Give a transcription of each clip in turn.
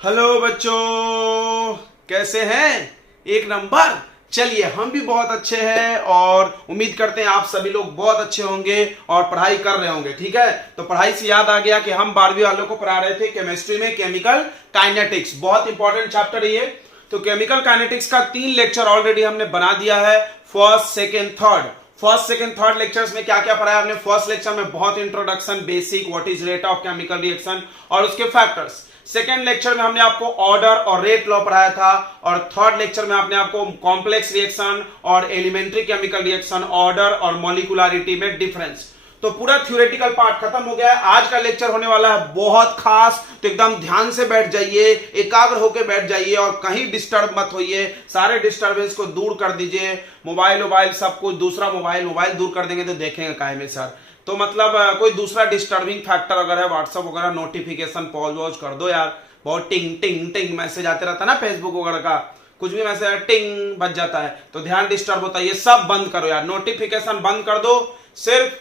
Hello बच्चों, कैसे हैं? एक नंबर। चलिए, हम भी बहुत अच्छे हैं और उम्मीद करते हैं आप सभी लोग बहुत अच्छे होंगे और पढ़ाई कर रहे होंगे। ठीक है, तो पढ़ाई से याद आ गया कि हम 12वीं वालों को पढ़ा रहे थे केमिस्ट्री में केमिकल काइनेटिक्स। बहुत इंपॉर्टेंट चैप्टर है ये। तो केमिकल काइनेटिक्स का 3 लेक्चर ऑलरेडी हमने बना दिया है, first, second, third. First, second, third lectures में क्या क्या पढ़ाया हमने? फर्स्ट लेक्चर में बहुत introduction, basic, what is rate of chemical reaction और उसके फैक्टर्स। सेकेंड लेक्चर में हमने आपको ऑर्डर और रेट लॉ पढ़ाया था और थर्ड लेक्चर में आपने आपको कॉम्प्लेक्स रिएक्शन और एलिमेंट्री केमिकल रिएक्शन, ऑर्डर और मॉलिक्यूलरिटी में डिफरेंस। तो पूरा थ्योरेटिकल पार्ट खत्म हो गया है। आज का लेक्चर होने वाला है बहुत खास, तो एकदम ध्यान से बैठ जाइए, एकाग्र होकर बैठ जाइए और कहीं डिस्टर्ब मत होइए। सारे डिस्टर्बेंस को दूर कर दीजिए। मोबाइल सब कुछ, दूसरा मोबाइल दूर कर देंगे तो देखेंगे काहे में सर। तो मतलब कोई दूसरा डिस्टर्बिंग फैक्टर अगर है, व्हाट्सएप वगैरह नोटिफिकेशन पॉज वॉज कर दो यार। बहुत टिंग टिंग टिंग मैसेज आते रहता है ना फेसबुक वगैरह का, कुछ भी मैसेज टिंग बज जाता है तो ध्यान डिस्टर्ब होता है। ये सब बंद करो यार, नोटिफिकेशन बंद कर दो। सिर्फ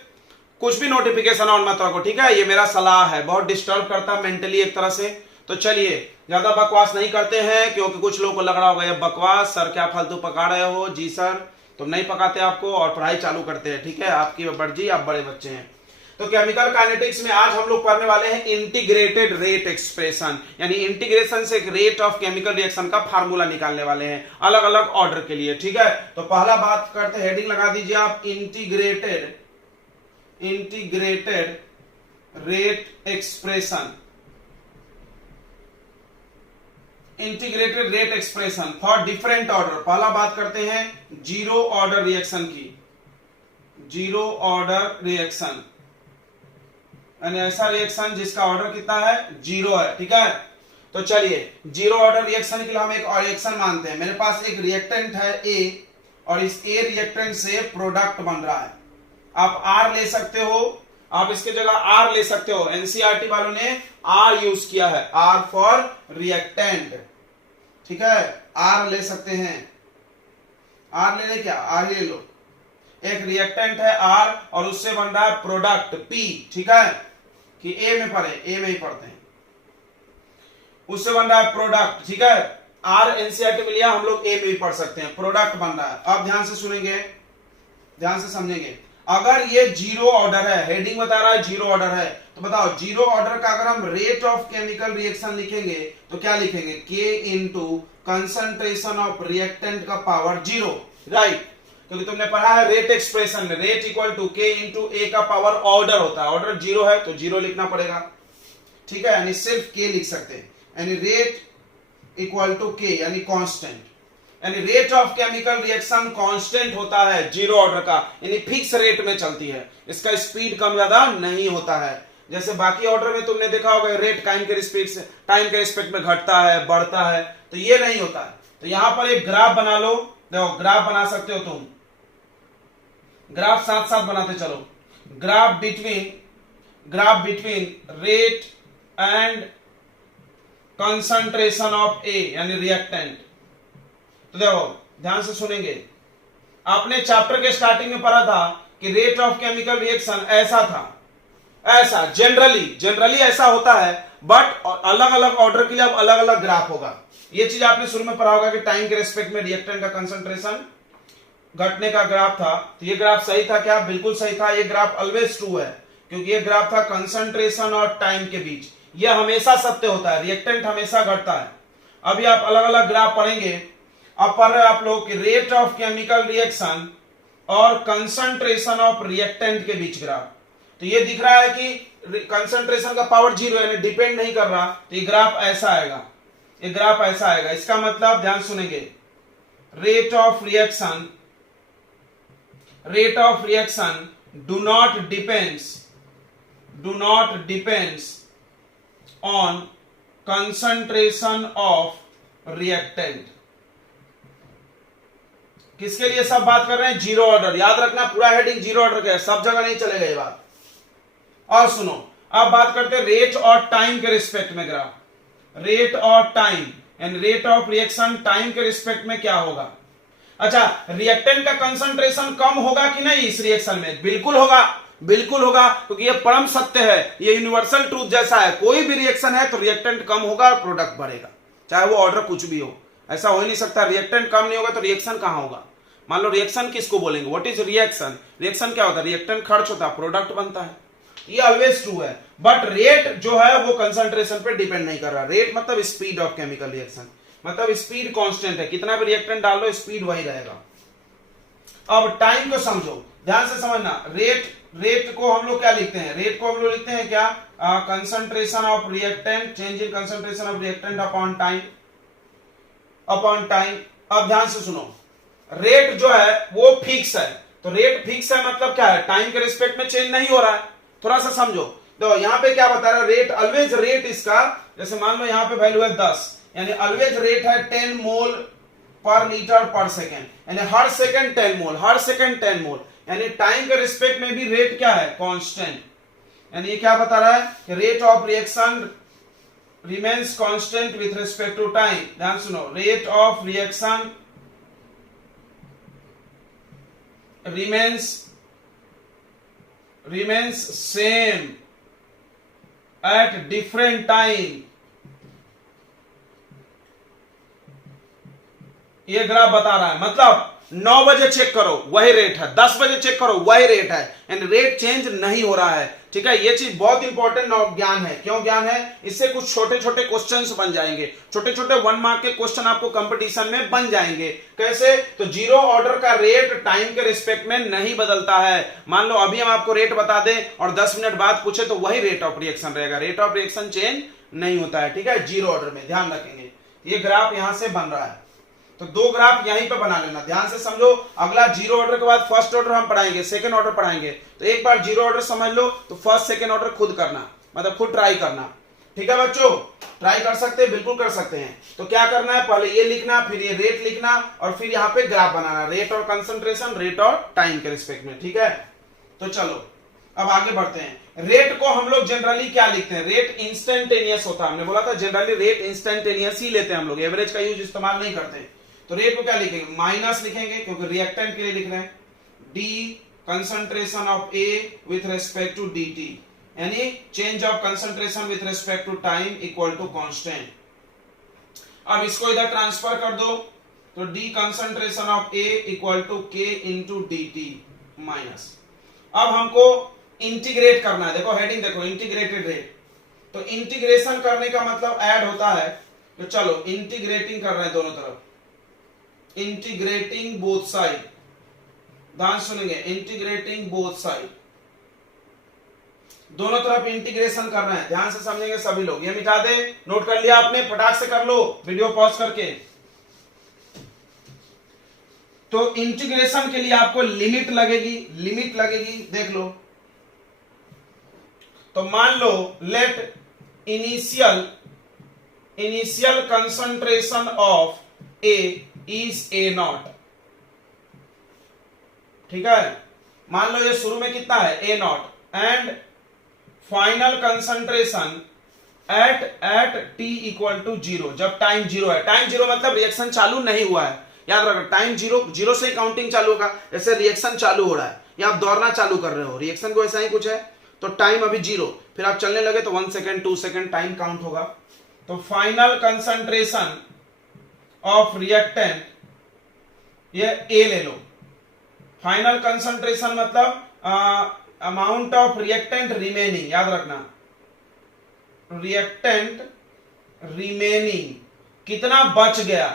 कुछ भी नोटिफिकेशन ऑन मत रखो, ठीक है? ये मेरा सलाह है, बहुत डिस्टर्ब करता है मेंटली एक तरह से। तो चलिए, ज्यादा बकवास नहीं करते हैं, क्योंकि कुछ लोगों को लग रहा होगा ये बकवास सर क्या फालतू पका रहे हो। जी सर, तो नहीं पकाते आपको, और पढ़ाई चालू करते हैं। ठीक है, आपकी मर्जी, आप बड़े बच्चे हैं। तो केमिकल काइनेटिक्स में आज हम लोग पढ़ने वाले हैं इंटीग्रेटेड रेट एक्सप्रेशन, यानी इंटीग्रेशन से एक रेट ऑफ केमिकल रिएक्शन का फार्मूला निकालने वाले हैं अलग अलग ऑर्डर के लिए। ठीक है, तो पहला बात करते, हेडिंग लगा दीजिए आप, integrated rate expression. Integrated rate expression for different order. पहला बात करते हैं जीरो ऑर्डर रिएक्शन की। जीरो ऑर्डर रिएक्शन यानी ऐसा रिएक्शन जिसका ऑर्डर कितना है? जीरो है। ठीक है, तो चलिए, जीरो ऑर्डर रिएक्शन के लिए हम एक रिएक्शन मानते हैं। मेरे पास एक रिएक्टेंट है ए और इस ए रिएक्टेंट से प्रोडक्ट बन रहा है। आप आर ले सकते हो, आप इसके जगह आर ले सकते हो। एनसीईआरटी वालों ने आर यूज किया है, आर फॉर रिएक्टेंट। ठीक है, आर ले सकते हैं। आर ले ले, क्या आर ले लो। एक रिएक्टेंट है आर और उससे बन रहा है प्रोडक्ट पी। ठीक है, कि ए में पढ़े, ए में ही पढ़ते हैं, उससे बन रहा है प्रोडक्ट। ठीक है, आर एनसीईआरटी में लिया, हम लोग ए में भी पढ़ सकते हैं, प्रोडक्ट बन रहा है। अब ध्यान से सुनेंगे, ध्यान से समझेंगे। अगर ये जीरो ऑर्डर है, हेडिंग बता रहा है जीरो ऑर्डर है, तो बताओ जीरो ऑर्डर का अगर हम रेट ऑफ केमिकल रिएक्शन लिखेंगे तो क्या लिखेंगे? के इंटू कंसंट्रेशन ऑफ रिएक्टेंट का पावर जीरो, राइट? क्योंकि तुमने पढ़ा है रेट एक्सप्रेशन में rate equal to K into ए का पावर ऑर्डर होता है। ऑर्डर जीरो है तो जीरो लिखना पड़ेगा। ठीक है, यानी सिर्फ के लिख सकते हैं, यानी रेट इक्वल टू के यानी कांस्टेंट, यानी rate of chemical reaction constant होता है जीरो ऑर्डर का, यानी फिक्स रेट में चलती है। इसका स्पीड कम ज्यादा नहीं होता है। जैसे बाकी ऑर्डर में तुमने देखा होगा रेट टाइम के रिस्पेक्ट में घटता है, बढ़ता है, तो ये नहीं होता है। तो यहां पर एक ग्राफ बना लो। देखो, ग्राफ बना सकते हो तुम, ग्राफ साथ साथ बनाते चलो। Graph between rate and concentration of A यानी रिएक्टेंट। तो देखो, ध्यान से सुनेंगे। आपने चैप्टर के स्टार्टिंग में पढ़ा था कि रेट ऑफ केमिकल रिएक्शन ऐसा था, ऐसा जनरली ऐसा होता है, बट अलग अलग ऑर्डर के लिए अब अलग अलग ग्राफ होगा। ये चीज आपने शुरू में पढ़ा होगा कि टाइम के रिस्पेक्ट में रिएक्टेंट का कंसंट्रेशन घटने का ग्राफ था। तो ये ग्राफ सही था क्या? बिल्कुल सही था। ये ग्राफ ऑलवेज ट्रू है, क्योंकि ये ग्राफ था कंसंट्रेशन और टाइम के बीच। ये हमेशा सत्य होता है, रिएक्टेंट हमेशा घटता है। अभी आप अलग अलग ग्राफ पढ़ेंगे। अब पढ़ रहे आप लोग रेट ऑफ केमिकल रिएक्शन और कंसंट्रेशन ऑफ रिएक्टेंट के बीच ग्राफ। तो ये दिख रहा है कि कंसंट्रेशन का पावर जीरो यानी डिपेंड नहीं कर रहा, तो ये ग्राफ ऐसा आएगा, ये ग्राफ ऐसा आएगा। इसका मतलब ध्यान सुनेंगे, rate of reaction do not depends on concentration of reactant. किसके लिए सब बात कर रहे हैं? Zero order. याद रखना, पूरा हेडिंग जीरो ऑर्डर का है, सब जगह नहीं चलेगा ये बात। और सुनो, अब बात करते हैं रेट और टाइम के रिस्पेक्ट में ग्राफ। रेट और time and rate of reaction time के रिस्पेक्ट में क्या होगा? अच्छा, रिएक्टेंट का कंसंट्रेशन कम होगा कि नहीं इस रिएक्शन में? बिल्कुल होगा, बिल्कुल होगा, क्योंकि ये परम सत्य है, ये यूनिवर्सल ट्रूथ जैसा है, कोई भी रिएक्शन है तो रिएक्टेंट कम होगा और प्रोडक्ट बढ़ेगा, चाहे वो ऑर्डर कुछ भी हो। ऐसा हो ही नहीं सकता, रिएक्टेंट कम नहीं होगा तो रिएक्शन कहां होगा। मान लो रिएक्शन किसको बोलेंगे, व्हाट इज रिएक्शन, रिएक्शन क्या होता है, रिएक्टेंट खर्च होता है, प्रोडक्ट बनता है, ये ऑलवेज ट्रू है। बट रेट जो है वो कंसंट्रेशन पे डिपेंड नहीं कर रहा। रेट मतलब स्पीड ऑफ केमिकल रिएक्शन, मतलब स्पीड कांस्टेंट है, कितना भी रिएक्टेंट डाल दो स्पीड वही रहेगा। अब टाइम को समझो, ध्यान से समझना। रेट को हम लोग क्या लिखते हैं, रेट को हम लोग लिखते हैं क्या, concentration of reactant, change in concentration of reactant upon time, upon time. अब ध्यान से सुनो, रेट जो है वो फिक्स है, तो रेट फिक्स है मतलब क्या है, टाइम के रिस्पेक्ट में चेंज नहीं हो रहा है। थोड़ा सा समझो, तो यहां पे क्या बता रहा है, रेट ऑलवेज रेट इसका, जैसे मान लो यहां पे वैल्यू है 10, यानी ऑलवेज रेट है 10 मोल पर लीटर पर सेकेंड, यानी हर सेकेंड 10 मोल, हर सेकेंड 10 मोल, यानी टाइम के रिस्पेक्ट में भी रेट क्या है, कांस्टेंट। यानी ये क्या बता रहा है कि rate of reaction remains constant with respect to time. ध्यान सुनो, rate of reaction remains same at different time। ये ग्राफ बता रहा है, मतलब 9 बजे चेक करो वही रेट है, 10 बजे चेक करो वही रेट है, यानी रेट चेंज नहीं हो रहा है। ठीक है, ये चीज बहुत इंपॉर्टेंट ज्ञान है। क्यों ज्ञान है, इससे कुछ छोटे छोटे क्वेश्चंस बन जाएंगे, छोटे छोटे 1 मार्क के क्वेश्चन आपको कंपटीशन में बन जाएंगे। कैसे, तो जीरो ऑर्डर का रेट टाइम के रिस्पेक्ट में नहीं बदलता है। मान लो अभी हम आपको रेट बता दें और 10 मिनट बाद पूछे तो वही रेट ऑफ रिएक्शन रहेगा, रेट ऑफ रिएक्शन चेंज नहीं होता है। ठीक है, जीरो ऑर्डर में ध्यान रखेंगे। ये ग्राफ यहां से बन रहा है, तो 2 ग्राफ यहीं पे बना लेना, ध्यान से समझो। अगला जीरो ऑर्डर के बाद फर्स्ट ऑर्डर हम पढ़ाएंगे, सेकंड ऑर्डर पढ़ाएंगे, तो एक बार जीरो ऑर्डर समझ लो तो फर्स्ट सेकंड ऑर्डर खुद करना, मतलब खुद ट्राई करना। ठीक है बच्चों, ट्राई कर सकते हैं, बिल्कुल कर सकते हैं। तो क्या करना है, पहले ये लिखना, फिर ये रेट लिखना और फिर यहाँ पे ग्राफ बनाना, रेट और कंसंट्रेशन, रेट और टाइम के रिस्पेक्ट में। ठीक है, तो चलो अब आगे बढ़ते हैं। रेट को हम लोग जनरली क्या लिखते हैं, रेट इंस्टेंटेनियस होता है, हमने बोला था जनरली रेट इंस्टेंटेनियस ही लेते हैं हम लोग, एवरेज का यूज इस्तेमाल नहीं करते। तो रेट को क्या लिखेंगे, माइनस लिखेंगे क्योंकि रिएक्टेंट के लिए लिख रहे हैं, D concentration of A with respect to D T, यानी change of concentration with respect to time equal to constant. अब इसको इधर ट्रांसफर कर दो, तो D concentration of A equal to K into D T minus. अब हमको integrate करना है, देखो हेडिंग देखो, इंटीग्रेटेड रेट। तो इंटीग्रेशन करने का मतलब ऐड होता है, तो चलो इंटीग्रेटिंग कर रहे हैं दोनों तरफ, इंटीग्रेटिंग बोथ साइड, ध्यान सुनेंगे, इंटीग्रेटिंग बोथ साइड, दोनों तरफ इंटीग्रेशन कर रहे हैं, ध्यान से समझेंगे सभी लोग। ये मिटा दे, नोट कर लिया आपने, फटाक से कर लो वीडियो पॉज करके। तो इंटीग्रेशन के लिए आपको लिमिट लगेगी, लिमिट लगेगी, देख लो। तो मान लो let initial concentration of A is A naught. ठीक है, मान लो ये शुरू में कितना है, A naught, and final concentration at T equal to 0, जब टाइम 0 है। टाइम 0 मतलब रिएक्शन चालू नहीं हुआ है, याद रखो। टाइम 0 से काउंटिंग चालू होगा, जैसे रिएक्शन चालू हो रहा है या आप दौड़ना चालू कर रहे हो, रिएक्शन को ऐसा ही कुछ है। तो टाइम अभी 0, फिर आप चलने लगे तो 1 सेकेंड 2 सेकेंड टाइम काउंट होगा। तो फाइनल कंसंट्रेशन ऑफ रिएक्टेंट, ये ए ले लो, फाइनल कंसंट्रेशन मतलब अमाउंट ऑफ रिएक्टेंट रिमेनिंग, याद रखना, रिएक्टेंट रिमेनिंग, कितना बच गया,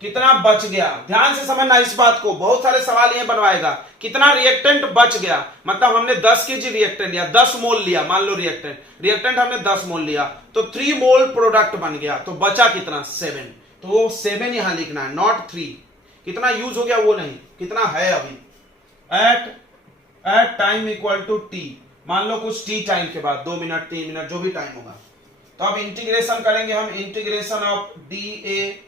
कितना बच गया, ध्यान से समझना इस बात को, बहुत सारे सवाल ये बनवाएगा। कितना रिएक्टेंट बच गया, मतलब हमने 10 केजी रिएक्टेंट या 10 मोल लिया, मान लो रिएक्टेंट हमने 10 मोल लिया, तो 3 मोल प्रोडक्ट बन गया, तो बचा कितना, 7। तो वो 7 यहां लिखना है, नॉट 3। कितना यूज हो गया वो नहीं, कितना है अभी, at time equal to T, मान लो कुछ टी टाइम के बाद 2 मिनट 3 मिनट जो भी टाइम होगा। तो अब इंटीग्रेशन करेंगे हम, इंटीग्रेशन ऑफ डी ए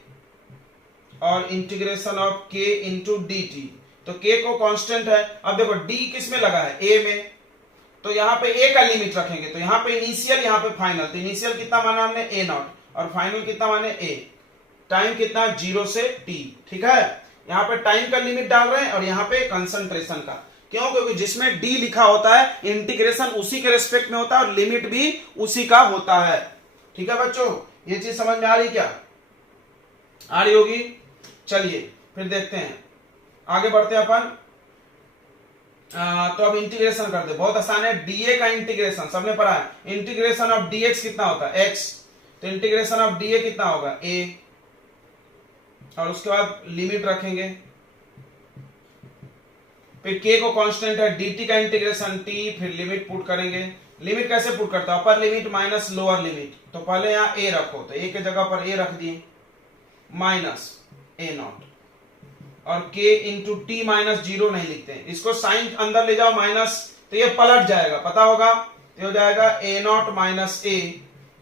और इंटीग्रेशन ऑफ के इंटू डी टी। तो के को कांस्टेंट है, अब देखो डी किस में लगा है, ए में, तो यहां पे ए का लिमिट रखेंगे, तो यहां पे इनिशियल यहां पे फाइनल, तो इनिशियल कितना माना हमने ए नॉट और फाइनल कितना माने ए, टाइम कितना 0 से टी। ठीक है, यहां पे टाइम का लिमिट डाल रहे हैं और यहां पे कंसंट्रेशन का, क्यों? क्योंकि जिसमें डी लिखा होता है इंटीग्रेशन उसी के रेस्पेक्ट में होता है और लिमिट भी उसी का होता है। ठीक है बच्चों, ये चीज समझ में आ रही क्या? आ रही होगी। चलिए फिर देखते हैं, आगे बढ़ते हैं अपन। तो अब इंटीग्रेशन करते, बहुत आसान है। डीए का इंटीग्रेशन सबने पढ़ा है। इंटीग्रेशन ऑफ डीएक्स कितना होता है? एक्स। तो इंटीग्रेशन ऑफ डीए कितना होगा? ए। और उसके बाद लिमिट रखेंगे, फिर के को कांस्टेंट है, dt का इंटीग्रेशन टी, फिर लिमिट पुट करेंगे। लिमिट कैसे पुट करता है? Upper limit minus lower limit. तो पहले यहां ए रखो, तो ए के जगह पर ए रख दिए, माइनस ए नॉट, और k इंटू टी माइनस 0 नहीं लिखते हैं, इसको साइन अंदर ले जाओ माइनस, तो ये पलट जाएगा, पता होगा। तो हो जाएगा A naught minus A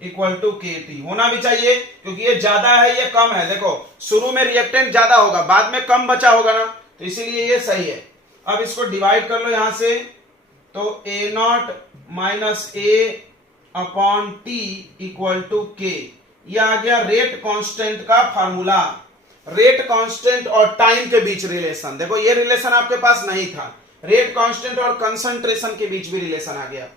equal to K T. होना भी चाहिए क्योंकि ये ज्यादा है ये कम है। देखो शुरू में रिएक्टेंट ज्यादा होगा, बाद में कम बचा होगा ना, तो इसीलिए ये सही है। अब इसको डिवाइड कर लो यहां से, तो A naught minus A upon T equal to K. ये आ गया रेट कांस्टेंट का फार्मूला। रेट कांस्टेंट और टाइम के बीच रिलेशन, देखो ये रिलेशन आपके पास नहीं था। रेट कांस्टेंट और कंसंट्रेशन के बीच भी रिलेशन आ गया।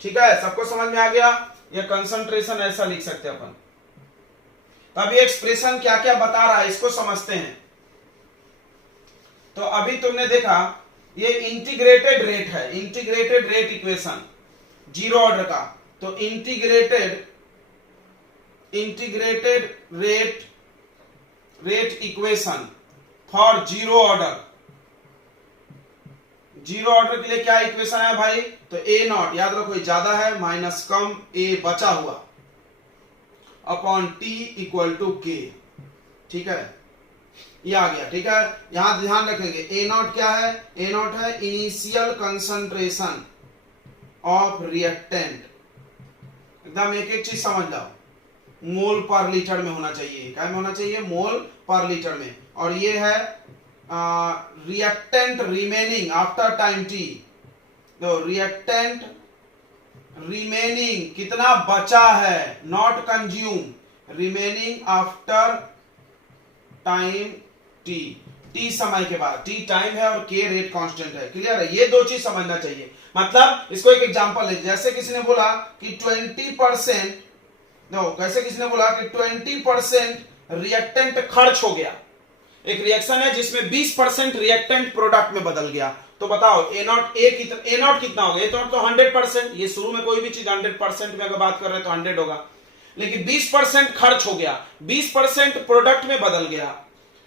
ठीक है, सबको समझ में आ गया? ये कंसंट्रेशन ऐसा लिख सकते हैं अपन। तो अभी एक्सप्रेशन क्या क्या बता रहा है इसको समझते हैं। तो अभी तुमने देखा ये इंटीग्रेटेड रेट है, integrated rate equation zero order का। तो integrated rate equation for zero order. Zero order के लिए क्या इक्वेशन है भाई? तो ए नॉट, याद रखो ये ज्यादा है, माइनस कम ए बचा हुआ, अपॉन टी इक्वल टू के। ठीक है, ये आ गया। ठीक है, यहां ध्यान रखेंगे ए नॉट क्या है? ए नॉट है इनिशियल कंसंट्रेशन ऑफ रिएक्टेंट। एकदम एक एक चीज समझ जाओ, मोल पर लीटर में होना चाहिए। क्या में होना चाहिए? मोल पर लीटर में। और ये है reactant remaining after time T. तो रिएक्टेंट रिमेनिंग कितना बचा है, not consume, remaining after time T. T समय के बाद, टी टाइम है और के रेट कांस्टेंट है। क्लियर है? ये दो चीज समझना चाहिए। मतलब इसको एक एग्जांपल ले, जैसे किसी ने बोला कि 20%, कैसे किसी ने बोला कि 20% रिएक्टेंट खर्च हो गया। एक रिएक्शन है जिसमें 20% रिएक्टेंट प्रोडक्ट में बदल गया, तो बताओ ए नॉट कितना होगा? ए नॉट तो 100%, ये शुरू में कोई भी चीज 100% में अगर बात कर रहे हैं तो 100 होगा, लेकिन 20% खर्च हो गया, 20% प्रोडक्ट में बदल गया।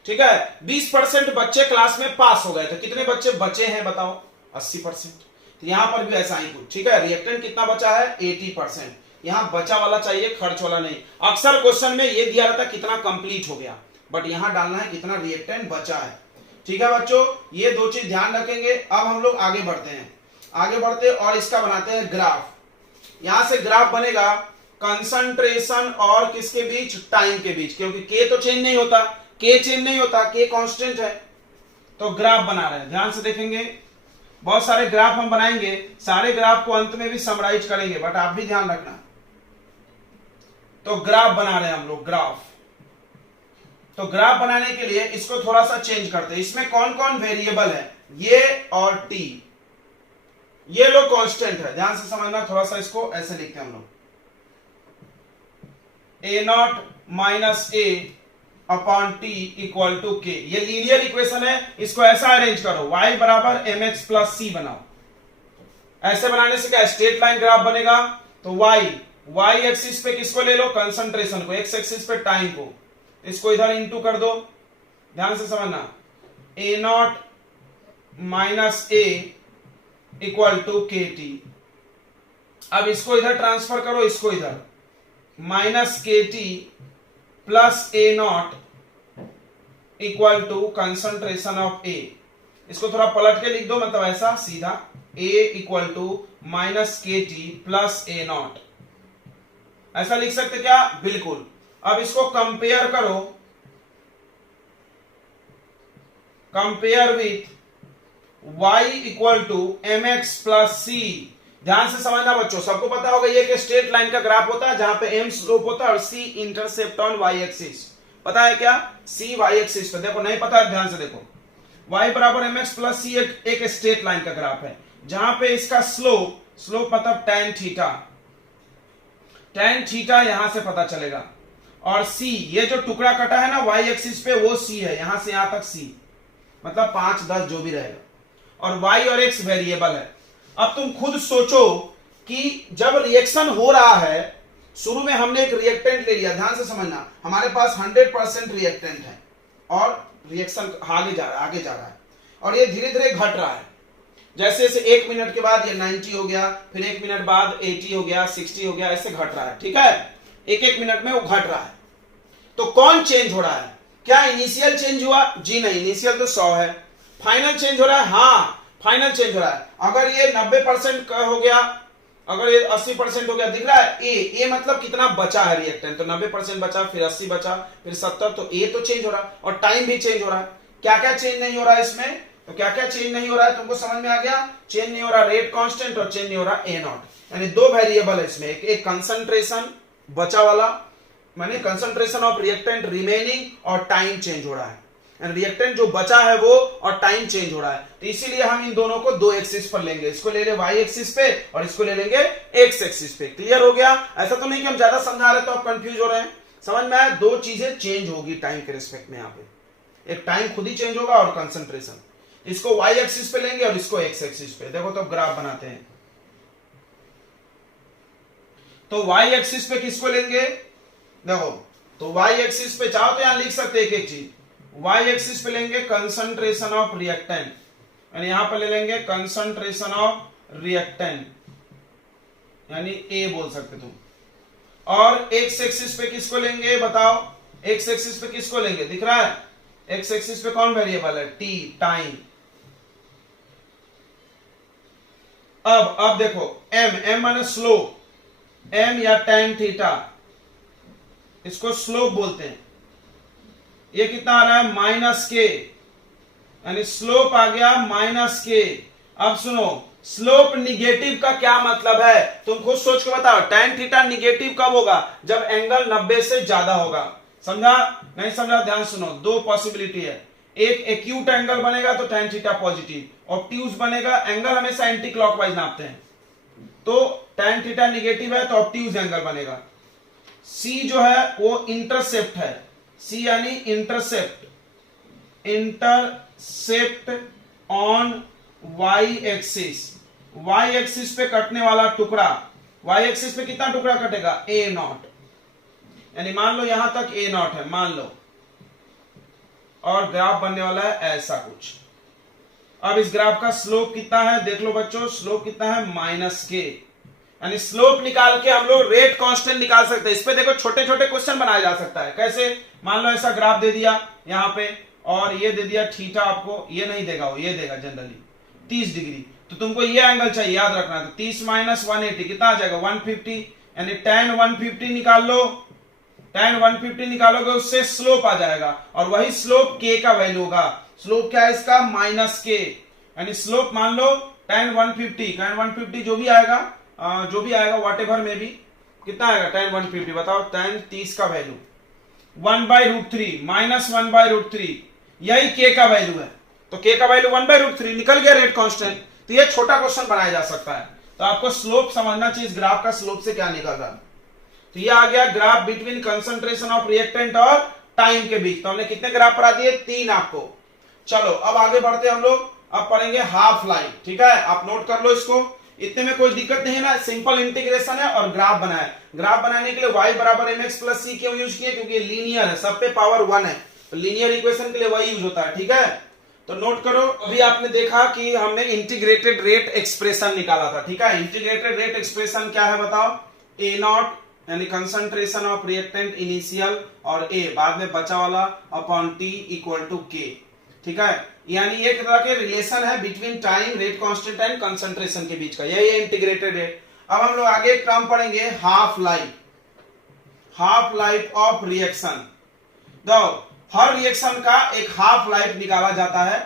ठीक है, 20% बच्चे क्लास में पास हो गए, तो कितने बच्चे बचे हैं बताओ? 80%। तो यहां पर भी ऐसा ही कुछ। ठीक है, रिएक्टेंट कितना बचा है? 80%। यहां बचा वाला चाहिए, खर्च वाला नहीं। अक्सर क्वेश्चन में ये दिया रहता कितना कंप्लीट हो गया, बट यहां डालना है कितना रिएक्टेंट बचा है। ठीक है बच्चों, ये दो चीज ध्यान रखेंगे। अब हम लोग आगे बढ़ते हैं, आगे बढ़ते और इसका बनाते हैं ग्राफ। यहां से ग्राफ बनेगा कंसंट्रेशन और किसके बीच? टाइम के बीच, क्योंकि के तो चेंज नहीं होता, के चेंज नहीं होता, के कांस्टेंट है। तो ग्राफ बना रहे हैं, ध्यान से देखेंगे। बहुत सारे ग्राफ हम बनाएंगे, सारे ग्राफ को अंत में भी समराइज करेंगे, बट आप भी ध्यान रखना। तो ग्राफ बना रहे हैं हम लोग, ग्राफ। तो ग्राफ बनाने के लिए इसको थोड़ा सा चेंज करते हैं। इसमें कौन कौन वेरिएबल है? ये और टी, ये लोग कांस्टेंट है, ध्यान से समझना। थोड़ा सा इसको ऐसे लिखते हैं हम लोग, A naught minus A upon T equal to K. ये लीनियर इक्वेशन है, इसको ऐसा अरेंज करो, y बराबर एम एक्स प्लस सी बनाओ। ऐसे बनाने से क्या स्ट्रेट लाइन ग्राफ बनेगा? तो y एक्सिस पे किसको ले लो? कंसंट्रेशन को, x एक्सिस पे टाइम को। इसको इधर इंटू कर दो, ध्यान से समझना। A naught minus A equal to K T. अब इसको इधर ट्रांसफर करो, इसको इधर, minus K T plus A naught equal to concentration of A. इसको थोड़ा पलट के लिख दो, मतलब ऐसा सीधा, A equal to minus K T plus A naught. ऐसा लिख सकते क्या? बिल्कुल। अब इसको कंपेयर करो, compare with y equal to M X plus C. ध्यान से समझना बच्चों, सबको पता होगा ये कि स्ट्रेट लाइन का ग्राफ होता है जहां पे m स्लोप होता है और c intercept on y axis. पता है क्या? c y एक्सिस पे। देखो नहीं पता है, ध्यान से देखो, y बराबर mx प्लस सी एक स्ट्रेट लाइन का ग्राफ है, जहां पे इसका स्लोप मतलब tan थीटा यहां से पता चलेगा, और c ये जो टुकड़ा कटा है ना y एक्सिस पे वो c है, यहां से यहां तक c मतलब 5 10 जो भी रहेगा, और y और x वेरिएबल है। अब तुम खुद सोचो कि जब रिएक्शन हो रहा है, शुरू में हमने एक रिएक्टेंट ले लिया, ध्यान से समझना, हमारे पास 100% रिएक्टेंट है और रिएक्शन आगे जा रहा है और ये धीरे धीरे घट रहा है, जैसे जैसे 1 मिनट के बाद ये 90 हो गया, फिर 1 मिनट बाद 80 हो गया, 60 हो गया, ऐसे घट रहा है, ठीक है, एक मिनट में वो घट रहा है। तो कौन चेंज हो रहा है? क्या इनिशियल चेंज हुआ? जी नहीं, इनिशियल तो 100 है। फाइनल चेंज हो रहा है? हाँ, फाइनल चेंज हो रहा है। अगर ये 90% हो गया, अगर ये 80% हो गया, दिख रहा है ए मतलब कितना बचा है रिएक्टेंट, तो 90% बचा, फिर 80 बचा, फिर 70, तो ए तो चेंज हो रहा है, और टाइम भी चेंज हो रहा है। क्या क्या चेंज नहीं हो रहा है इसमें? तो क्या क्या चेंज नहीं हो रहा है तुमको समझ में आ गया? चेंज नहीं हो रहा रेट कांस्टेंट और चेंज नहीं हो रहा ए नॉट, यानी दो वेरिएबल है इसमें, एक कंसंट्रेशन बचा वाला, माने कंसंट्रेशन ऑफ रिएक्टेंट रिमेनिंग, और टाइम चेंज हो रहा है, रिएक्टेंट जो बचा है वो और टाइम चेंज हो रहा है। तो इसीलिए हम इन दोनों को दो एक्सिस पर लेंगे, इसको ले ले y एक्सिस पे और इसको ले लेंगे x एक्सिस पे। क्लियर हो गया? ऐसा तो नहीं कि हम ज्यादा समझा रहे तो आप कंफ्यूज हो रहे हैं, समझ में आया? दो चीजें चेंज होगी टाइम के रिस्पेक्ट में, यहाँ पे एक टाइम खुद ही चेंज होगा और कंसंट्रेशन। इसको y एक्सिस पे लेंगे और इसको x एक्सिस पे। देखो तो ग्राफ बनाते हैं, तो y एक्सिस पे किसको लेंगे? देखो तो y एक्सिस पे चाहो तो यहां लिख सकते हैं एक एक चीज, y एक्सिस पे लेंगे कंसंट्रेशन ऑफ रिएक्टेंट, यानी यहां पर ले लेंगे कंसंट्रेशन ऑफ रिएक्टेंट, यानी A बोल सकते तुम। और x एक्सिस पे किसको लेंगे बताओ? x एक्सिस पे किसको लेंगे? दिख रहा है? x एक्सिस पे कौन वेरिएबल है? t, time. अब देखो m माने स्लोप, m या tan थीटा, इसको स्लोप बोलते हैं। ये कितना आ रहा है? -k, यानी स्लोप आ गया -k। अब सुनो, स्लोप निगेटिव का क्या मतलब है? तुम खुद सोच के बताओ। tan थीटा निगेटिव कब होगा? जब एंगल 90 से ज्यादा होगा। समझा? नहीं समझा? ध्यान सुनो, दो पॉसिबिलिटी है, एक एक्यूट एंगल बनेगा तो tan थीटा पॉजिटिव, ऑब्ट्यूज बनेगा, एंगल हमेशा एंटी क्लॉकवाइज नापते हैं, तो tan थीटा निगेटिव है तो ऑब्ट्यूज एंगल बनेगा। C जो है वो इंटरसेप्ट है, C यानी intercept on y axis, y axis पे कटने वाला टुकड़ा, y एक्सिस पे कितना टुकड़ा कटेगा? a नॉट, यानी मान लो यहां तक a नॉट है, मान लो, और ग्राफ बनने वाला है ऐसा कुछ। अब इस ग्राफ का स्लोप कितना है देख लो बच्चों, स्लोप कितना है? -k, यानी स्लोप निकाल के हम लोग रेट कांस्टेंट निकाल सकते हैं। इस पे देखो छोटे छोटे क्वेश्चन बनाया जा सकता है। कैसे? मान लो ऐसा ग्राफ दे दिया यहां पे, और ये दे दिया थीटा, आपको ये नहीं देगा, वो ये देगा जनरली 30 डिग्री, तो तुमको ये एंगल चाहिए, याद रखना। तो 30 - 180 कितना आ जाएगा? 150, यानी tan 150 निकाल लो, tan 150 निकालोगे उससे स्लोप आ जाएगा, और वही स्लोप k का वैल्यू होगा। स्लोप क्या है इसका? -k, यानी स्लोप मान लो tan 150 जो भी आएगा वॉट एवर में भी, कितना आएगा tan 150 बताओ? tan 30 का वैल्यू 1/√3 -1/√3, यही k का वैल्यू है, तो k का वैल्यू 1/√3 निकल गया रेट कांस्टेंट। तो ये छोटा क्वेश्चन बनाया जा सकता है। तो आपको स्लोप समझना चाहिए, इस ग्राफ का स्लोप से क्या निकल रहा है। तो ये आ गया graph between concentration of reactant और टाइम के बीच। तो हमने कितने ग्राफ पढ़ा दिए? 3 आपको। चलो अब आगे बढ़ते हम लोग, अब पढ़ेंगे हाफ लाइफ, ठीक है? आप नोट कर लो इसको, इतने में कोई दिक्कत नहीं है ना, सिंपल इंटीग्रेशन है और ग्राफ बनाए। ग्राफ बनाने के लिए y बराबर mx प्लस c क्यों यूज किए? क्योंकि लीनियर है, सब पे पावर 1 है, तो लीनियर इक्वेशन के लिए वही यूज होता है, ठीक है? तो नोट करो, अभी आपने देखा कि हमने इंटीग्रेटेड रेट एक्सप्रेशन निकाला था, ठीक है? इंटीग्रेटेड रेट एक्सप्रेशन क्या है बताओ? a नॉट यानी कंसंट्रेशन ऑफ रिएक्टेंट इनिशियल, और a बाद में बचा वाला upon t equal to k, ठीक है? यानी एक तरह के रिलेशन है between time, rate constant and concentration के बीच का, यही है इंटीग्रेटेड रेट। अब हम लोग आगे एक टर्म पढ़ेंगे half life, half life of reaction. दो हर रिएक्शन का एक हाफ लाइफ निकाला जाता है,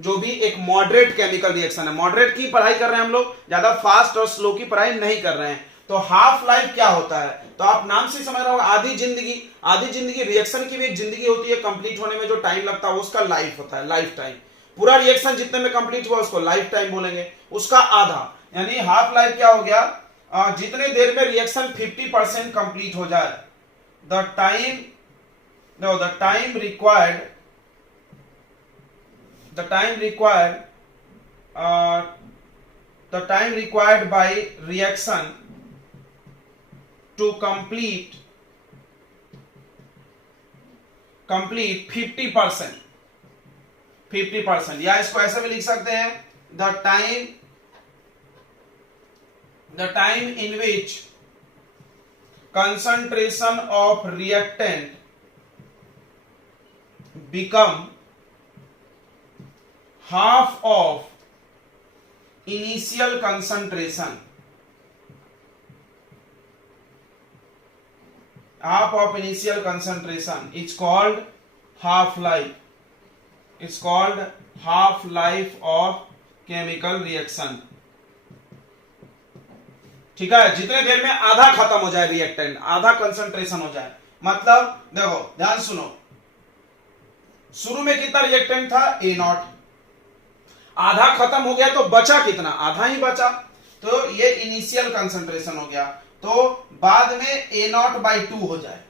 जो भी एक मॉडरेट केमिकल रिएक्शन है। मॉडरेट की पढ़ाई कर रहे हैं हम लोग, ज्यादा फास्ट और स्लो की पढ़ाई नहीं कर रहे हैं। तो हाफ लाइफ क्या होता है? तो आप नाम से समझ रहे हो, आधी जिंदगी। आधी जिंदगी रिएक्शन की भी एक जिंदगी होती है, कंप्लीट होने में जो टाइम लगता है उसका लाइफ होता है, लाइफ टाइम। पूरा रिएक्शन जितने में कंप्लीट हुआ उसको लाइफ टाइम बोलेंगे, उसका आधा, यानी हाफ लाइफ क्या हो गया, जितने देर में रिएक्शन 50% कंप्लीट हो जाए, the time required by reaction to complete 50%, या इसको ऐसे भी लिख सकते हैं, the time in which concentration of reactant become half of initial concentration, is called half life. It's called half life of chemical reaction. ठीक है, जितने देर में आधा खत्म हो जाए रिएक्टेंट, आधा कंसंट्रेशन हो जाए, मतलब देखो ध्यान सुनो, शुरू में कितना रिएक्टेंट था, A0, आधा खत्म हो गया तो बचा कितना, आधा ही बचा, तो ये इनिशियल कंसंट्रेशन हो गया, तो बाद में A0/2 हो जाए,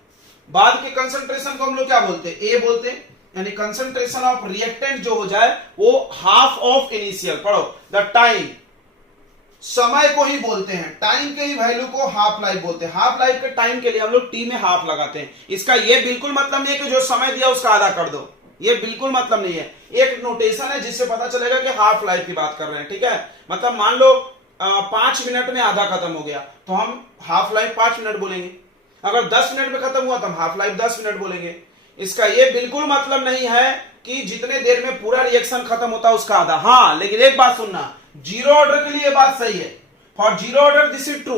बाद के कंसंट्रेशन को हम लोग क्या बोलते हैं, A बोलते हैं, यानी कंसंट्रेशन ऑफ रिएक्टेंट जो हो जाए वो हाफ ऑफ इनिशियल, पढ़ो, द टाइम, समय को ही बोलते हैं, टाइम के ही वैल्यू को हाफ लाइफ बोलते हैं, हाफ लाइफ के टाइम के लिए हम लोग टी में हाफ लगाते हैं, इसका ये बिल्कुल मतलब नहीं है कि जो समय दिया उसका आधा कर दो, ये बिल्कुल मतलब नहीं है, एक नोटेशन है जिससे पता चलेगा कि हाफ लाइफ की बात कर रहे हैं, ठीक है, मतलब मान लो 5 मिनट में आधा खत्म हो गया तो हम हाफ लाइफ 5 मिनट बोलेंगे, अगर 10 मिनट में खत्म हुआ तो हम हाफ लाइफ 10 मिनट बोलेंगे, इसका ये बिल्कुल मतलब नहीं है कि जितने देर में पूरा रिएक्शन खत्म होता है उसका आधा, हाँ लेकिन एक बात सुनना, जीरो ऑर्डर के लिए बात सही है, for zero order this is true,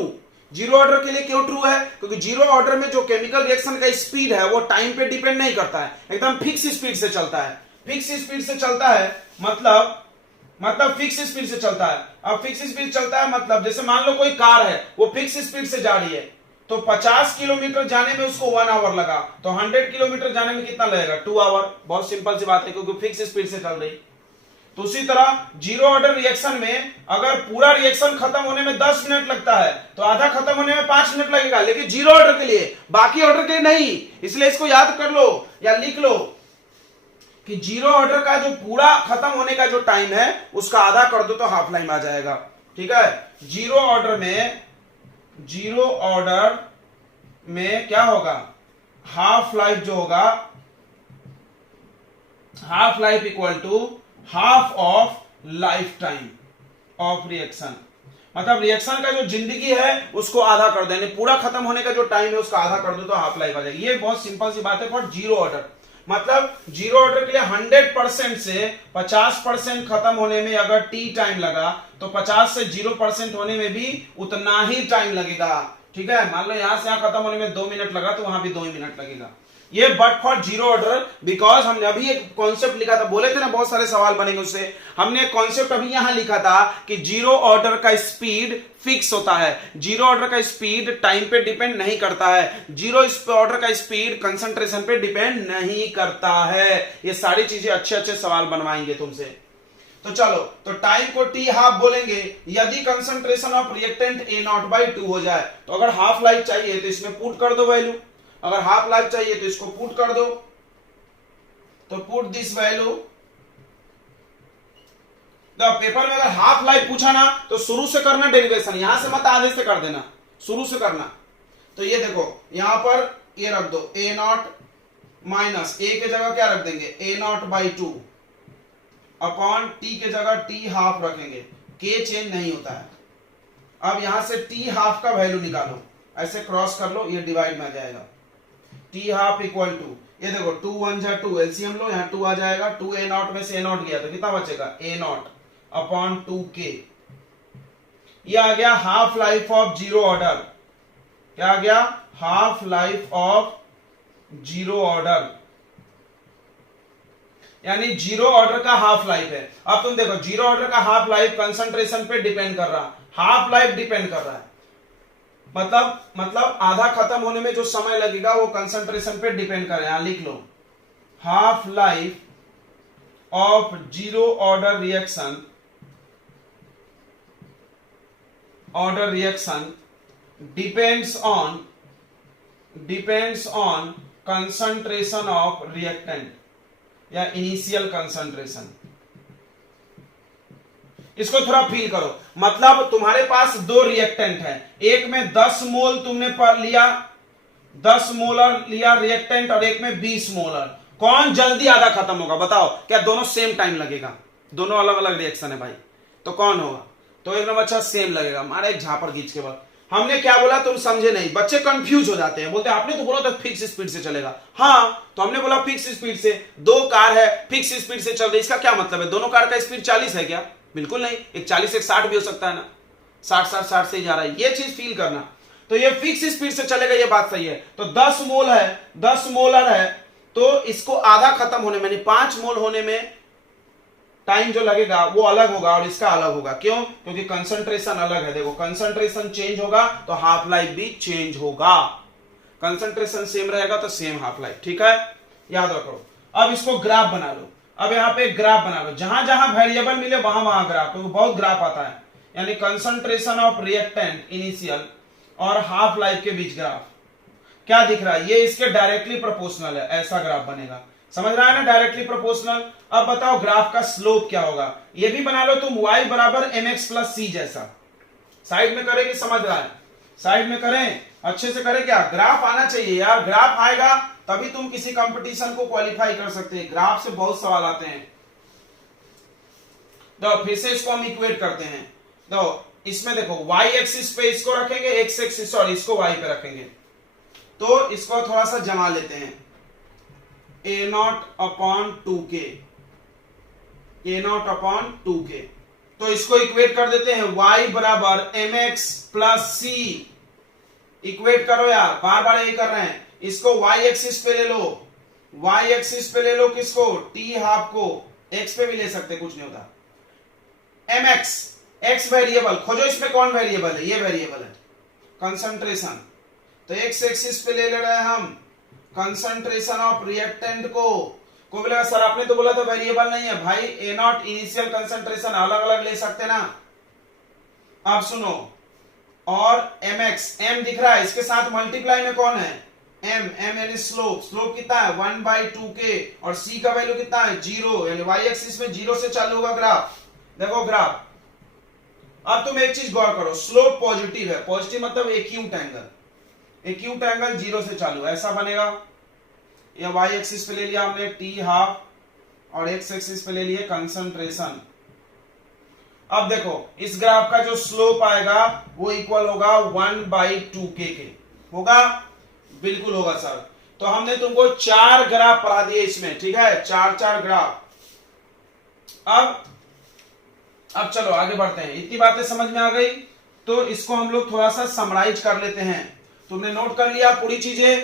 zero order के लिए क्यों ट्रू है, क्योंकि जीरो ऑर्डर में जो केमिकल रिएक्शन का स्पीड है वो टाइम पे डिपेंड नहीं करता है, एकदम फिक्स स्पीड से चलता है, फिक्स स्पीड से चलता है, मतलब फिक्स स्पीड से चलता है, अब फिक्स स्पीड चलता है मतलब जैसे मान लो कोई कार है वो फिक्स स्पीड से जा रही है, तो 50 किलोमीटर जाने में उसको 1 आवर लगा, तो 100 किलोमीटर जाने में कितना लगेगा, 2 आवर, बहुत सिंपल सी बात है क्योंकि फिक्स स्पीड से चल रही। तो उसी तरह जीरो ऑर्डर रिएक्शन में अगर पूरा रिएक्शन खत्म होने में 10 मिनट लगता है तो आधा खत्म होने में 5 मिनट लगेगा, लेकिन जीरो ऑर्डर के लिए, बाकी ऑर्डर के लिए नहीं, इसलिए इसको याद कर लो या लिख लो कि जीरो ऑर्डर का जो पूरा खत्म होने का जो टाइम है उसका आधा कर दो तो हाफ लाइफ आ जाएगा, ठीक है। जीरो ऑर्डर में क्या होगा, हाफ लाइफ जो होगा, half life equal to half of life time of reaction, मतलब रिएक्शन का जो जिंदगी है उसको आधा कर देने, पूरा खत्म होने का जो टाइम है उसका आधा कर दो तो हाफ लाइफ आ जाएगी। ये बहुत सिंपल सी बात है फॉर जीरो ऑर्डर, मतलब जीरो ऑर्डर के लिए 100% से 50% खत्म होने में अगर टी टाइम लगा तो 50 से 0% होने में भी उतना ही टाइम लगेगा, ठीक है। मान लो यहां से यहां खत्म होने में 2 मिनट लगा तो वहां भी 2 मिनट लगेगा। ये but for zero order, because हमने अभी एक कॉन्सेप्ट लिखा था, बोले थे ना बहुत सारे सवाल बनेंगे उससे, हमने एक कॉन्सेप्ट अभी यहां लिखा था कि जीरो ऑर्डर का स्पीड फिक्स होता है, जीरो ऑर्डर का स्पीड टाइम पे डिपेंड नहीं करता है, जीरो ऑर्डर का स्पीड कंसंट्रेशन पे डिपेंड नहीं करता है। ये सारी चीजें अच्छे अच्छे सवाल बनवाएंगे तुमसे। तो चलो, तो टाइम को टी हाफ बोलेंगे यदि कंसंट्रेशन ऑफ रिएक्टेंट A0/2 हो जाए। तो अगर हाफ लाइफ चाहिए तो इसमें पुट कर दो वैल्यू, अगर हाफ लाइफ चाहिए तो इसको पुट कर दो, तो पुट दिस वैल्यू। तो पेपर में अगर हाफ लाइफ पूछा ना तो शुरू से करना डेरिवेशन, यहां से मत आधे से कर देना, शुरू से करना। तो ये देखो यहां पर ये रख दो A0 माइनस A के जगह क्या रख देंगे A0/2 अपॉन टी के जगह टी हाफ रखेंगे, के चेंज नहीं होता है। अब यहां से टी हाफ का वैल्यू निकालो, ऐसे क्रॉस कर लो, ये डिवाइड में आ जाएगा, टी हाफ इक्वल टू, ये देखो 2 1 जा 2, एलसीएम लो, यहाँ 2 आ जाएगा, 2 A0 में से A0 गया तो कितना बचेगा A0 अपॉन 2K। ये आ गया half life of zero order, क्या आ गया, half life of zero order, यानी जीरो ऑर्डर का हाफ लाइफ है। अब तुम देखो जीरो ऑर्डर का हाफ लाइफ कंसंट्रेशन पे डिपेंड कर रहा, हाफ लाइफ डिपेंड कर रहा है, मतलब आधा खत्म होने में जो समय लगेगा वो कंसंट्रेशन पे डिपेंड कर रहा है। लिख लो half life of zero order reaction depends on concentration of reactant या इनिशियल कंसंट्रेशन। इसको थोड़ा फील करो, मतलब तुम्हारे पास दो रिएक्टेंट है, एक में 10 मोल तुमने लिया, 10 मोलर लिया रिएक्टेंट, और एक में 20 मोलर। कौन जल्दी आधा खत्म होगा बताओ? क्या दोनों सेम टाइम लगेगा? दोनों अलग अलग रिएक्शन है भाई, तो कौन होगा? तो एकदम अच्छा सेम लगेगा। मारे एक झापड़ खींच के बाद हमने क्या बोला तुम समझे नहीं, बच्चे कंफ्यूज हो जाते हैं, बोलते हैं आपने तो बोला था फिक्स स्पीड से चलेगा। हाँ तो हमने बोला फिक्स स्पीड से, दो कार है फिक्स स्पीड से चल रही, इसका क्या मतलब है? दोनों कार का स्पीड 40 है क्या? बिल्कुल नहीं, एक 40 एक 60 भी हो सकता है ना, 60 से ही जा रहा है, ये चीज फील करना। तो ये फिक्स स्पीड से चलेगा, ये बात सही है। तो 10 मोल है, 10 मोलर है, तो इसको आधा खत्म होने में, 5 मोल होने में टाइम जो लगेगा वो अलग होगा और इसका अलग होगा। क्यों? क्योंकि कंसंट्रेशन अलग है। देखो कंसंट्रेशन चेंज होगा तो हाफ लाइफ भी चेंज होगा, कंसंट्रेशन सेम रहेगा तो सेम हाफ लाइफ। ठीक है, याद रखो। अब इसको ग्राफ बना लो। अब यहाँ पे ग्राफ बना लो, जहां जहां वेरिएबल मिले वहां वहां ग्राफ, क्योंकि बहुत ग्राफ आता है। यानी कंसंट्रेशन ऑफ रिएक्टेंट इनिशियल और हाफ लाइफ के बीच ग्राफ क्या दिख रहा है? ये इसके डायरेक्टली प्रोपोर्शनल है, ऐसा ग्राफ बनेगा। समझ रहा है ना, डायरेक्टली प्रोपोर्शनल। अब बताओ ग्राफ का स्लोप क्या होगा? ये भी बना लो तुम, y बराबर mx प्लस सी जैसा। साइड में करें कि समझ रहा है? साइड में करें, अच्छे से करें। क्या ग्राफ आना चाहिए यार, ग्राफ आएगा तभी तुम किसी कंपटीशन को क्वालिफाई कर सकते हैं। ग्राफ से बहुत सवाल आते हैं। तो फिर से इसको हम इक्वेट करते हैं। तो इसमें देखो y एक्सिस पे इसको रखेंगे, x एक्सिस सॉरी इसको y पे रखेंगे, तो इसको थोड़ा सा जमा लेते हैं। a0 upon 2k, a0 upon 2k, तो इसको इक्वेट कर देते हैं y बराबर mx प्लस c। इक्वेट करो यार, बार बार यही कर रहे हैं। इसको y एक्सिस पे ले लो, y एक्सिस पे ले लो किसको? t हाफ को, x पे भी ले सकते, कुछ नहीं होता। mx, x वेरिएबल खोजो, इसमें कौन वेरिएबल है? ये वेरिएबल है कंसंट्रेशन। तो x एक्सिस पे ले रहे हैं हम कंसंट्रेशन ऑफ रिएक्टेंट को। कोई बोलेगा सर आपने तो बोला था वेरिएबल नहीं है। भाई a0 इनिशियल कंसंट्रेशन अलग अलग ले सकते ना। अब सुनो, और mx, m दिख रहा है, इसके साथ मल्टीप्लाई में कौन है? m, m यानी स्लोप, स्लोप कितना है? 1/2k, और c का वैल्यू कितना है? 0, यानी y एक्सिस में 0 से चालू होगा ग्राफ। देखो ग्राफ। अब तुम एक चीज गौर करो, स्लोप पॉजिटिव है, पॉजिटिव मतलब एक्यूट एंगल, एक्यूट एंगल 0 से चालू, ऐसा बनेगा। या y एक्सिस पे ले लिया हमने t हाफ, और x एक्सिस पे ले लिए कंसंट्रेशन। अब देखो इस ग्राफ का जो स्लोप आएगा वो इक्वल होगा 1/2k के, होगा? बिल्कुल होगा सर। तो हमने तुमको 4 ग्राफ पढ़ा दिए इसमें, ठीक है, 4 ग्राफ। अब चलो आगे बढ़ते हैं। इतनी बातें समझ में आ गई, तो इसको हम लोग थोड़ा सा समराइज कर लेते हैं। तुमने नोट कर लिया पूरी चीजें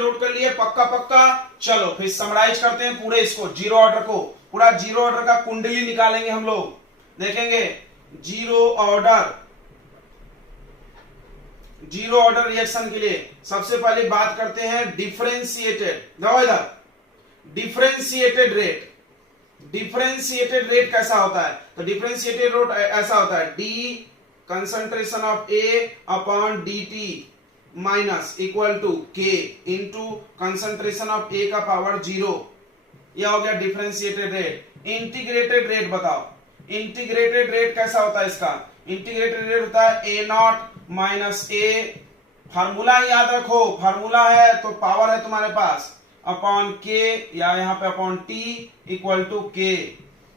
नोट कर लिए, पक्का। चलो फिर समराइज करते हैं पूरे इसको, जीरो ऑर्डर को, पूरा जीरो ऑर्डर का कुंडली निकालेंगे हम लोग। देखेंगे जीरो ऑर्डर रिएक्शन के लिए सबसे पहले बात करते हैं डिफरेंशिएटेड। देखो इधर, डिफरेंशिएटेड रेट कैसा होता है? तो डिफरेंशिएटेड रेट ऐसा होता है, d concentration of A upon dt minus equal to k into concentration of A का पावर 0। यह हो गया डिफरेंशिएटेड रेट। इंटीग्रेटेड रेट बताओ, इंटीग्रेटेड रेट कैसा होता है इसका? इंटीग्रेटेड रेट होता है A0 माइनस A, फार्मूला याद रखो, फार्मूला है तो पावर है तुम्हारे पास, अपॉन k, या यहां पे upon t equal to k।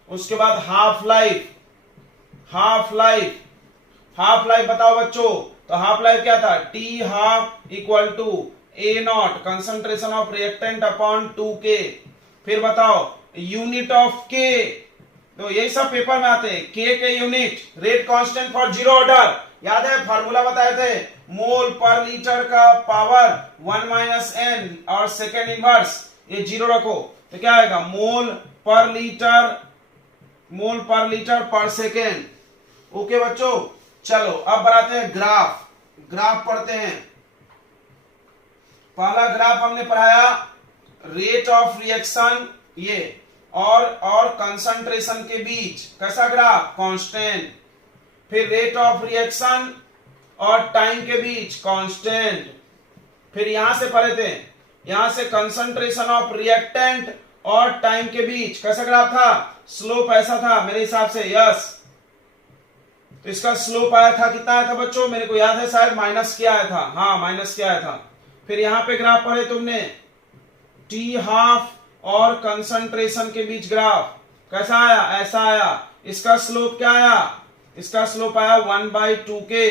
उसके बाद हाफ लाइफ बताओ बच्चों। तो हाफ लाइफ क्या था? t half equal to a0 concentration of reactant upon 2k। फिर बताओ यूनिट ऑफ k, तो यही सब पेपर में आते हैं। k के unit, rate constant for zero order, याद है फार्मूला बताए थे, मोल पर लीटर का पावर 1 माइनस n, और सेकेंड इनवर्स ये 0 रखो, तो क्या आएगा? मोल पर लीटर पर सेकेंड। ओके बच्चों, चलो अब बढ़ाते हैं ग्राफ पढ़ते हैं। पहला ग्राफ हमने पढ़ाया रेट ऑफ रिएक्शन ये, और कंसंट्रेशन के बीच कैसा ग्राफ, कांस्टेंट। फिर रेट ऑफ रिएक्शन और टाइम के बीच कांस्टेंट। फिर यहां से पढ़े थे, यहां से कंसंट्रेशन ऑफ रिएक्टेंट और टाइम के बीच कैसा ग्राफ था, स्लोप ऐसा था मेरे हिसाब से, यस। तो इसका स्लोप आया था, कितना आया था बच्चों, मेरे को याद है शायद माइनस क्या आया था, हाँ माइनस क्या आया था। फिर यहां पे ग्राफ पढ़े तुमने, टी हाफ और कंसंट्रेशन के बीच ग्राफ कैसा आया, ऐसा आया। इसका स्लोप क्या आया, इसका स्लोप आया 1/2 के।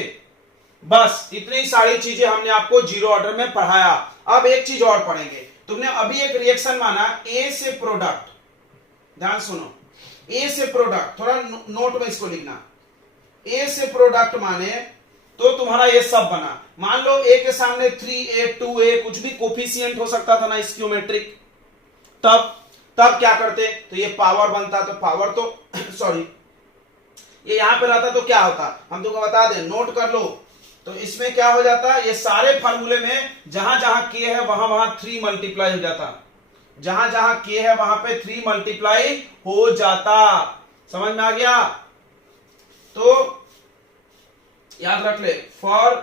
बस इतनी सारी चीजें हमने आपको जीरो ऑर्डर में पढ़ाया। अब एक चीज और पढ़ेंगे, तुमने अभी एक रिएक्शन माना ए से प्रोडक्ट, ध्यान सुनो, ए से प्रोडक्ट, थोड़ा नोट में इसको लिखना, ए से प्रोडक्ट माने तो तुम्हारा ये सब बना। मान लो ए के सामने 3a 2a कुछ भी कोफिशिएंट हो सकता था ना, स्क्यूमेट्रिक, तब क्या करते, तो ये पावर बनता, तो पावर तो सॉरी ये यहां पे रहता तो क्या होता, हम तुमको बता दें, नोट कर लो। तो इसमें क्या हो जाता, ये सारे फार्मूले में जहां जहां के है वहां वहां 3 मल्टीप्लाई हो जाता, जहां जहां के है वहां पे 3 मल्टीप्लाई हो जाता। समझ में आ गया? तो याद रख ले, फॉर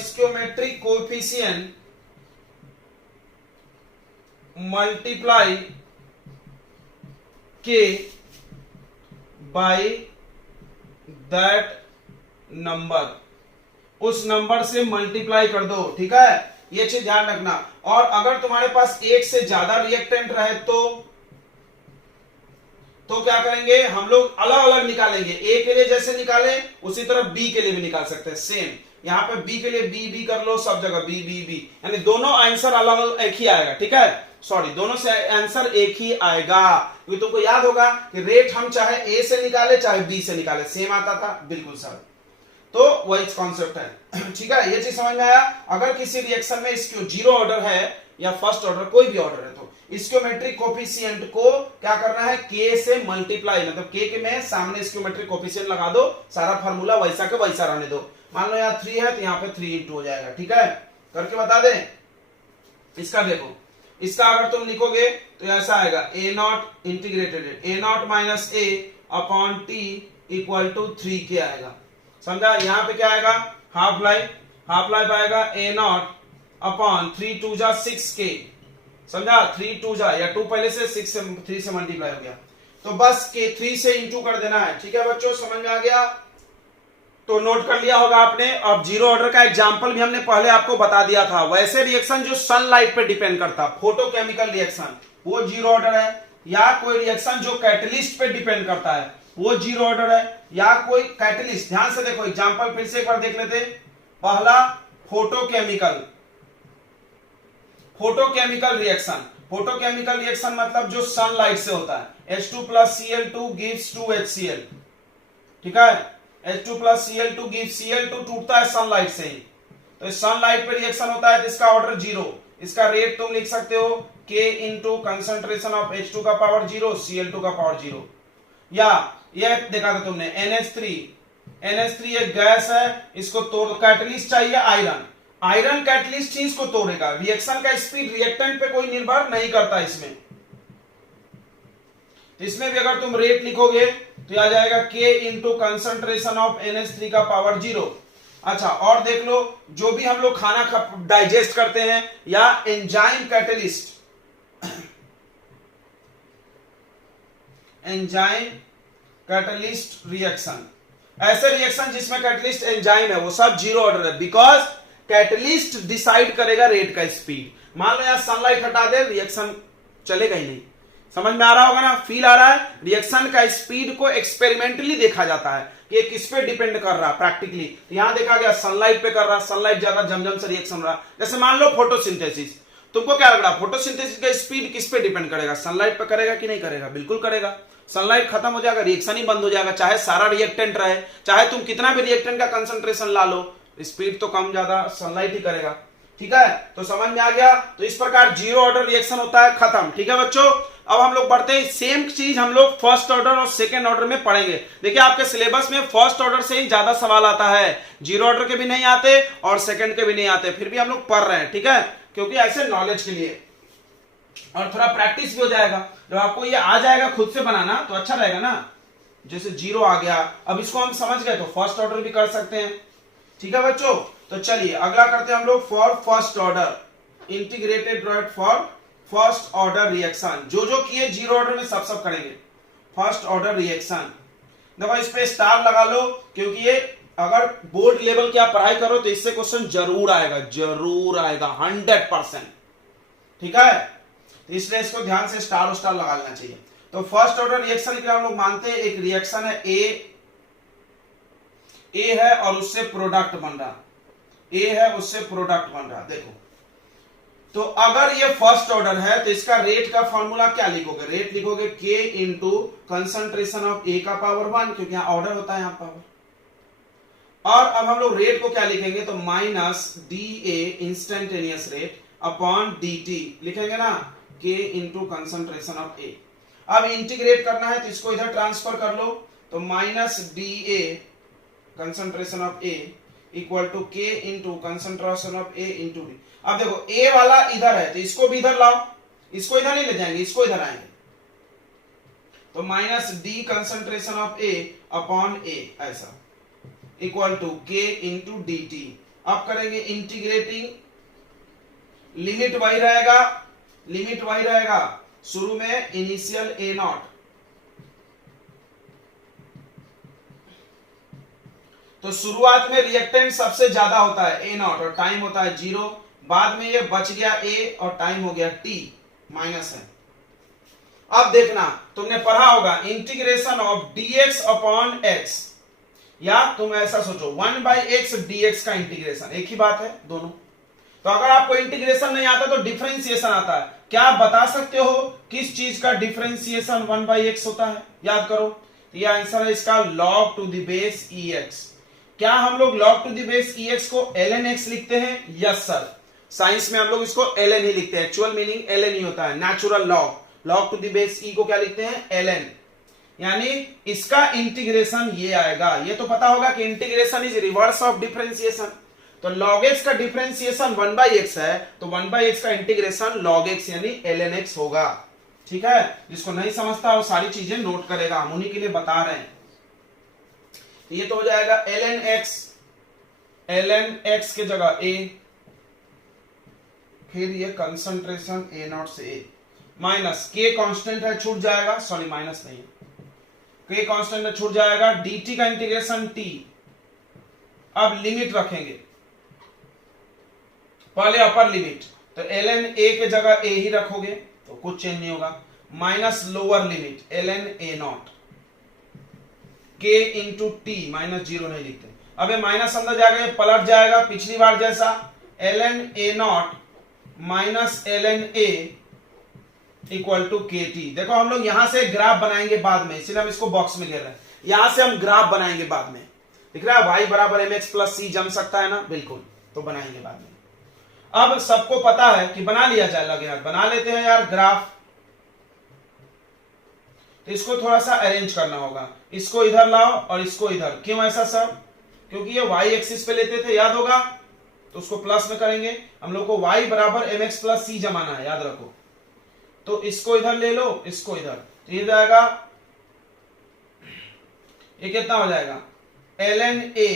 स्क्योमेट्रिक कोएफिशिएंट मल्टीप्लाई के बाय दैट नंबर, उस नंबर से मल्टीप्लाई कर दो, ठीक है, ये चीज ध्यान रखना। और अगर तुम्हारे पास एक से ज्यादा रिएक्टेंट रहे तो क्या करेंगे, हम लोग अलग अलग निकालेंगे। ए के लिए जैसे निकाले उसी तरह बी के लिए भी निकाल सकते हैं, सेम। यहां पे बी के लिए बी कर लो, सब जगह बी, यानी दोनों आंसर अलग अलग एक ही आएगा, ठीक है, सॉरी दोनों से आंसर एक ही आएगा। क्योंकि तुमको याद होगा कि रेट हम चाहे ए से निकाले चाहे बी से निकाले सेम आता था, बिल्कुल सर। तो वही कॉन्सेप्ट है, ठीक है, ये चीज समझ में आया। अगर किसी रिएक्शन में इसको जीरो ऑर्डर है या फर्स्ट ऑर्डर कोई भी ऑर्डर है तो स्क्यूमेट्रिक कोफिशिएंट को क्या करना है, के से मल्टीप्लाई, मतलब के में सामने स्क्यूमेट्रिक कोफिशिएंट लगा दो, सारा फार्मूला वैसा के वैसा रहने दो। मान लो यहाँ 3 है तो यहाँ पे 3 इंटू हो जाएगा, ठीक है, करके बता दें। इसका देखो, इसका अगर तुम लिखोगे तो ऐसा आएगा, A naught integrated A naught minus A upon T equal to 3k आएगा, समझा। यहाँ पे क्या आएगा, हाफ लाइफ आएगा ए नॉट अपॉन 3 2 जा 6k, समझा, 3 2 जा, या 2 पहले से 6 से 3 से मल्टीप्लाई हो गया, तो बस के 3 से इंटू कर देना है, ठीक है बच्चों, समझ में आ गया। तो नोट कर लिया होगा आपने। अब जीरो ऑर्डर का एग्जांपल भी हमने पहले आपको बता दिया था। वैसे रिएक्शन जो सनलाइट पे डिपेंड करता, फोटोकेमिकल रिएक्शन, वो जीरो ऑर्डर है, या कोई रिएक्शन जो कैटलिस्ट पे डिपेंड करता है वो जीरो ऑर्डर है, या कोई कैटलिस्ट, ध्यान से देखो एग्जांपल फिर से एक बार देख लेते। पहला फोटोकेमिकल रिएक्शन मतलब जो सनलाइट से होता है, H2 plus Cl2 gives 2HCl, ठीक है, H2 plus Cl2 gives Cl2 टूटता है सनलाइट से ही, तो सनलाइट पे रिएक्शन होता है जिसका ऑर्डर जीरो। इसका रेट तुम लिख सकते हो K into concentration of H2 का पावर जीरो, Cl2 का पावर जीरो। या ये देखा था तुमने NH3 एक गैस है, इसको तोड़, कैटलिस्ट चाहिए आयरन कैटलिस्ट ही इसको तोड़ेगा। रिएक्शन का स्पीड रिएक्टेंट पे कोई निर्भर नहीं करता इसमें। तो इसमें भी अगर तुम रेट लिखोगे तो आ जाएगा K into concentration of NH3 का पावर जीरो। अच्छा, और देख लो, जो भी हम लोग खाना डाइजेस्ट करते हैं या एंजाइम कैटलिस्ट रिएक्शन, ऐसे रिएक्शन जिसमें कैटलिस्ट एंजाइम है वो सब जीरो ऑर्डर है, बिकॉज कैटलिस्ट डिसाइड करेगा रेट का स्पीड। मान लो यार सनलाइट हटा दे, रिएक्शन चलेगा ही नहीं। समझ में आ रहा होगा ना, फील आ रहा है। रिएक्शन का स्पीड को एक्सपेरिमेंटली देखा जाता है कि ये किस पे डिपेंड कर रहा है प्रैक्टिकली। यहां देखा गया सनलाइट पे कर रहा, सनलाइट ज्यादा जमजम से रिएक्शन रहा। जैसे मान लो फोटोसिंथेसिस, तुमको क्या लग रहा है फोटोसिंथेसिस का स्पीड किस पे डिपेंड करेगा, सनलाइट पे करेगा कि नहीं करेगा? बिल्कुल करेगा। सनलाइट खत्म हो जाएगा, रिएक्शन ही बंद हो जाएगा, चाहे सारा रिएक्टेंट रहे, चाहे तुम कितना भी रिएक्टेंट का कंसंट्रेशन ला लो, स्पीड तो कम ज्यादा सनलाइट ही करेगा, ठीक है। तो समझ में आ गया। तो इस प्रकार जीरो ऑर्डर रिएक्शन होता है, खत्म, ठीक है बच्चों। अब हम लोग बढ़ते हैं, सेम चीज हम लोग फर्स्ट ऑर्डर और सेकेंड ऑर्डर में पढ़ेंगे। देखिए आपके सिलेबस में फर्स्ट ऑर्डर से ही ज्यादा सवाल आता है, जीरो ऑर्डर के भी नहीं आते और सेकंड के भी नहीं आते, फिर भी हम लोग पढ़ रहे हैं, ठीक है, क्योंकि ऐसे नॉलेज के लिए और थोड़ा प्रैक्टिस भी हो जाएगा। जब आपको ये आ जाएगा खुद से बनाना तो अच्छा रहेगा ना। जैसे जीरो आ गया, अब इसको हम समझ गए तो फर्स्ट ऑर्डर भी कर सकते हैं, ठीक है बच्चों। तो चलिए अगला करते हैं हम लोग for first order, integrated rate for first order reaction. जो जो किए जीरो ऑर्डर में सब करेंगे। फर्स्ट ऑर्डर रिएक्शन, देखो इस पे स्टार लगा लो, क्योंकि ये अगर बोर्ड लेवल की आप पढ़ाई करो तो इससे क्वेश्चन जरूर आएगा, जरूर आएगा 100%, ठीक है। तो इसलिए इसको ध्यान से स्टार स्टार लगा लेना चाहिए। तो फर्स्ट ऑर्डर रिएक्शन के हम लोग मानते हैं एक रिएक्शन है ए है और उससे प्रोडक्ट बन रहा, ए है उससे प्रोडक्ट बन रहा। देखो तो अगर ये फर्स्ट ऑर्डर है तो इसका रेट का फॉर्मूला क्या लिखोगे, रेट लिखोगे K into concentration of A का पावर 1, क्योंकि यहां ऑर्डर होता है यहां पावर। और अब हम लोग रेट को क्या लिखेंगे, तो minus DA instantaneous rate upon DT लिखेंगे ना, K into concentration of A। अब इंटीग्रेट करना है तो इसको इधर ट्रांसफर कर लो, तो minus DA concentration of A equal to K into concentration of A into D। अब देखो A वाला इधर है तो इसको भी इधर लाओ, इसको इधर नहीं ले जाएंगे, इसको इधर आएंगे, तो minus D concentration of A upon A ऐसा equal to K into DT। अब करेंगे इंटीग्रेटिंग, लिमिट वही रहेगा, लिमिट वही रहेगा, शुरू में इनिशियल A नॉट, तो शुरुआत में रिएक्टेंट सबसे ज्यादा होता है A नॉट और टाइम होता है 0, बाद में ये बच गया A और टाइम हो गया T माइनस है। अब देखना तुमने पढ़ा होगा integration of dx upon x, या तुम ऐसा सोचो 1/x dx का इंटीग्रेशन, एक ही बात है दोनों। तो अगर आपको इंटीग्रेशन नहीं आता तो डिफरेंशिएशन आता है। क्या आप बता सकते हो किस चीज का डिफरेंशिएशन 1/x होता है, याद करो। तो यह आंसर है इसका log to the base ex। क्या हम लोग log to the base ex को ln x लिखते हैं? यस सर, साइंस में हम लोग इसको ln ही लिखते हैं, एक्चुअल मीनिंग ln ही होता है, natural log. log to the base e को क्या लिखते हैं? ln, यानी इसका इंटीग्रेशन ये आएगा। ये तो पता होगा कि integration is reverse of differentiation, तो log x का डिफरेंशिएशन 1/x है, तो 1/x का इंटीग्रेशन log x यानी ln x होगा, ठीक है। जिसको नहीं समझता वो सारी चीजें नोट करेगा, हम उन्हीं के लिए बता रहे हैं। ये तो हो जाएगा ln x के जगह a, फिर ये कंसंट्रेशन A नॉट से A माइनस K कांस्टेंट है छूट जाएगा, सॉरी माइनस नहीं, K कांस्टेंट है छूट जाएगा, dt का इंटीग्रेशन T। अब लिमिट रखेंगे, पहले अपर लिमिट, तो ln A के जगह A ही रखोगे तो कुछ चेंज नहीं होगा, minus lower limit ln A not K into T minus 0 नहीं लिखते। अब ये माइनस अंदर जाएगा, ये पलट जाएगा पिछली बार जैसा, ln A naught minus ln A equal to KT। देखो हम लोग यहां से ग्राफ बनाएंगे बाद में, इसलिए हम इसको बॉक्स में घेर रहे हैं, यहां से हम ग्राफ बनाएंगे बाद में, दिख रहा है y बराबर mx प्लस c जम सकता है ना, बिल्कुल, तो बनाएंगे बाद में। अब सबको पता है कि बना लिया जाए, लगे यार बना लेते हैं यार ग्राफ। तो इसको थोड़ा सा अरेंज करना होगा, इसको इधर लाओ और इसको इधर। क्यों ऐसा सर? क्योंकि ये y एक्सिस पे लेते थे, याद होगा, तो उसको प्लस में करेंगे। हम लोग को y बराबर mx प्लस c जमाना है, याद रखो। तो इसको इधर ले लो, इसको इधर, तो ये जाएगा, ये कितना हो जाएगा ln a,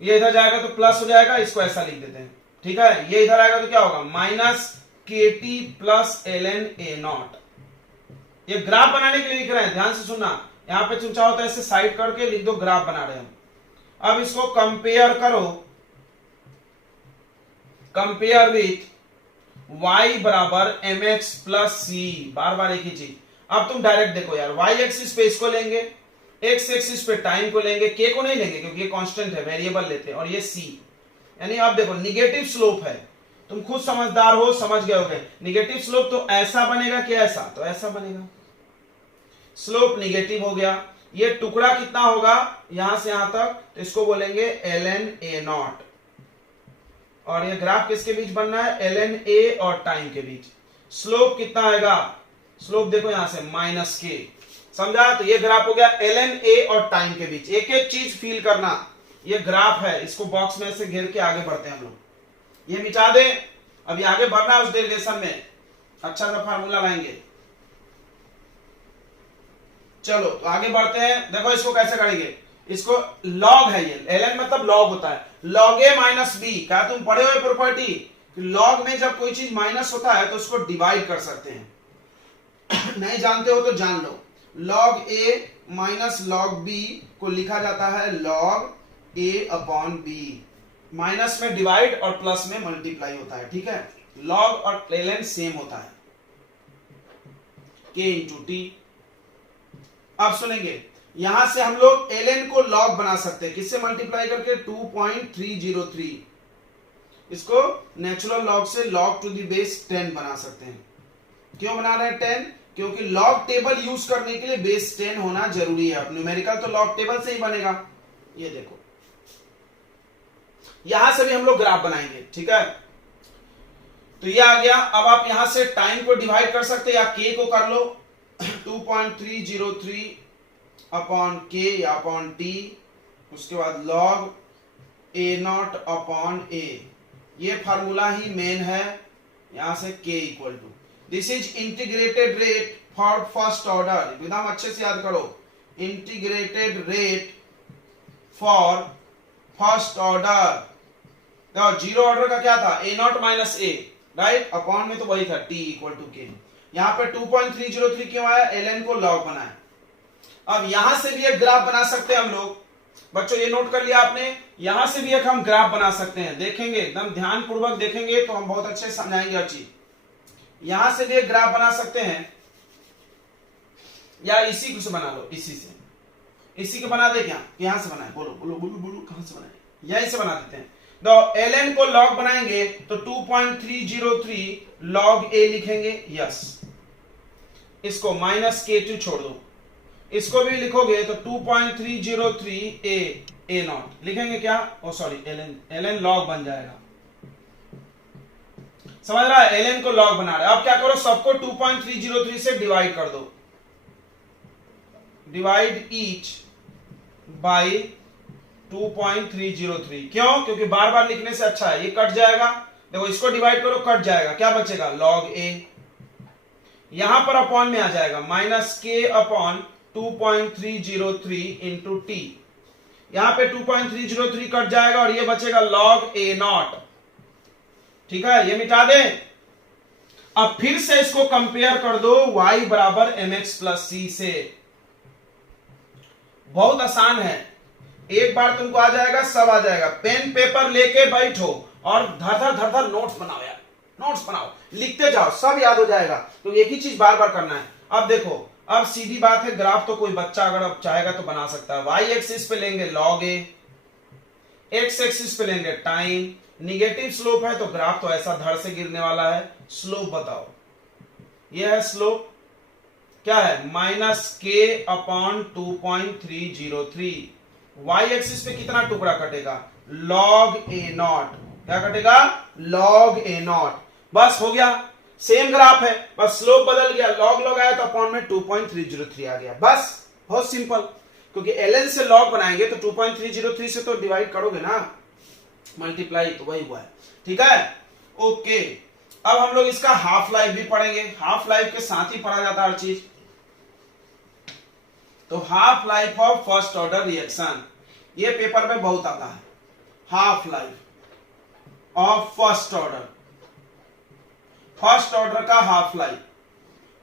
ये इधर जाएगा तो प्लस हो जाएगा, इसको ऐसा लिख देते हैं, ठीक है। ये इधर आएगा तो क्या होगा minus KT plus ln A not. ये ग्राफ बनाने के लिए लिख रहे हैं, ध्यान से सुनना, यहां पे तुम चाहो तो ऐसे साइड करके लिख दो, ग्राफ बना रहे हैं हम। अब इसको कंपेयर करो, कंपेयर विथ y बराबर mx प्लस c, बार बार एक ही चीज। अब तुम डायरेक्ट देखो यार, y एक्सिस पे इसको लेंगे, x एक्सिस पे टाइम को लेंगे, k को नहीं लेंगे क्योंकि ये कांस्टेंट है, वेरिएबल लेते हैं, और ये c, यानी आप देखो निगेटिव स्लोप है, तुम खुद समझदार हो, समझ गए होगे। निगेटिव स्लोप तो ऐसा बनेगा कि ऐसा, तो ऐसा बनेगा, स्लोप निगेटिव हो गया। ये टुकड़ा कितना होगा यहां से यहां तक, तो इसको बोलेंगे ln A नॉट, और ये ग्राफ किसके बीच बनना है? ln A और टाइम के बीच। स्लोप कितना आएगा? स्लोप देखो यहां से माइनस के, समझा। तो ये ग्राफ हो गया ln a और टाइम के बीच। एक एक चीज फील करना, ये ग्राफ है, इसको बॉक्स में से घेर के आगे बढ़ते हैं हम लोग। ये मिटा दे, अभी आगे बढ़ना है उस डेरिवेशन में, अच्छा सा फार्मूला लाएंगे। चलो तो आगे बढ़ते हैं। देखो इसको कैसे करेंगे, इसको लॉग है, ये ln मतलब लॉग होता है, log a माइनस बी। क्या तुम पढ़े हुए प्रॉपर्टी कि लॉग में जब कोई चीज माइनस होता है तो उसको डिवाइड कर सकते हैं। नहीं जानते हो तो जान लो, log a minus log b को लिखा जाता है log a upon b। Minus में डिवाइड और प्लस में मल्टीप्लाई होता है, ठीक है। log और ln सेम होता है, k इंटू टी। अब सुनेंगे, यहां से हम लोग ln को log बना सकते हैं, किससे मल्टीप्लाई करके 2.303। इसको नेचुरल लॉग से log टू द बेस 10 बना सकते हैं। क्यों बना रहे हैं 10? क्योंकि लॉग टेबल यूज करने के लिए बेस 10 होना जरूरी है। अब न्यूमेरिकल तो लॉग टेबल से ही बनेगा। ये देखो, यहां से भी हम लोग ग्राफ बनाएंगे, ठीक है। तो ये आ गया। अब आप यहां से टाइम को डिवाइड कर सकते हैं या k को कर लो 2.303 अपॉन के या अपॉन टी, उसके बाद log a0 अपॉन a। ये फार्मूला ही मेन है, यहां से k equal to, this is integrated rate for first order. एकदम अच्छे से याद करो, integrated rate for first order. देखो जीरो ऑर्डर का क्या था, a0 minus a, right, upon में तो वही था t इक्वल टू k। यहां पे 2.303 क्यों आया, ln को log बनाया। अब यहां से भी एक ग्राफ बना सकते हैं हम लोग, बच्चों ये नोट कर लिया आपने। यहां से भी एक हम ग्राफ बना सकते हैं, देखेंगे एकदम ध्यान पूर्वक देखेंगे तो हम बहुत अच्छे से समझाएंगे हर चीज। यहां से भी एक ग्राफ बना सकते हैं, या इसी को से बना लो, इसी से, इसी को बना दे क्या, यहां से बनाए, बोलो बोलो बोलो बोलो, कहां से बनाए, यहीं से बना देते हैं। तो ln को log बनाएंगे तो 2.303 log a लिखेंगे, यस। इसको माइनस k2 छोड़ दो, इसको भी लिखोगे तो 2.303 a नॉट लिखेंगे क्या, ओ सॉरी ln log बन जाएगा। समझ रहा है, ln को log बना रहे। अब क्या करो, सबको 2.303 से डिवाइड कर दो, डिवाइड ईच बाय 2.303। क्यों, क्योंकि बार बार लिखने से अच्छा है, ये कट जाएगा। देखो इसको डिवाइड करो, कट जाएगा, क्या बचेगा log a। यहां पर अपॉन में आ जाएगा minus k upon 2.303 into T. यहां पे 2.303 कट जाएगा और ये बचेगा log a0, ठीक है। ये मिटा दे। अब फिर से इसको कंपेयर कर दो y बराबर mx प्लस c से। बहुत आसान है, एक बार तुमको आ जाएगा, सब आ जाएगा। पेन पेपर लेके बैठो और धर धर नोट्स बनाओ यार, नोट्स बनाओ, लिखते जाओ, सब याद हो जाएगा। तो एक ही चीज बार बार करना है। अब देखो, अब सीधी बात है, ग्राफ तो कोई बच्चा अगर अब चाहेगा तो बना सकता है। y एक्सिस पे लेंगे log a, x एक्सिस पे लेंगे टाइम। निगेटिव स्लोप है तो ग्राफ तो ऐसा धड़ से गिरने वाला है। स्लोप बताओ, यह है स्लोप, क्या है, minus k upon 2.303। y axis पे कितना टुकड़ा कटेगा, log a0। क्या कटेगा, log a0। बस हो गया, सेम ग्राफ है, बस स्लोप बदल गया, log log आया तो अपॉन में 2.303 आ गया। बस बहुत सिंपल, क्योंकि ln से log बनाएंगे तो 2.303 से तो डिवाइड करोगे ना, मल्टीप्लाई, तो वही हुआ है, ठीक है। ओके, अब हम लोग इसका हाफ लाइफ भी पढ़ेंगे। हाफ लाइफ के साथ ही पढ़ा जाता है हर चीज। तो half life of first order reaction, ये पेपर में बहुत आता है। Half life of first order, first order का हाफ लाइफ,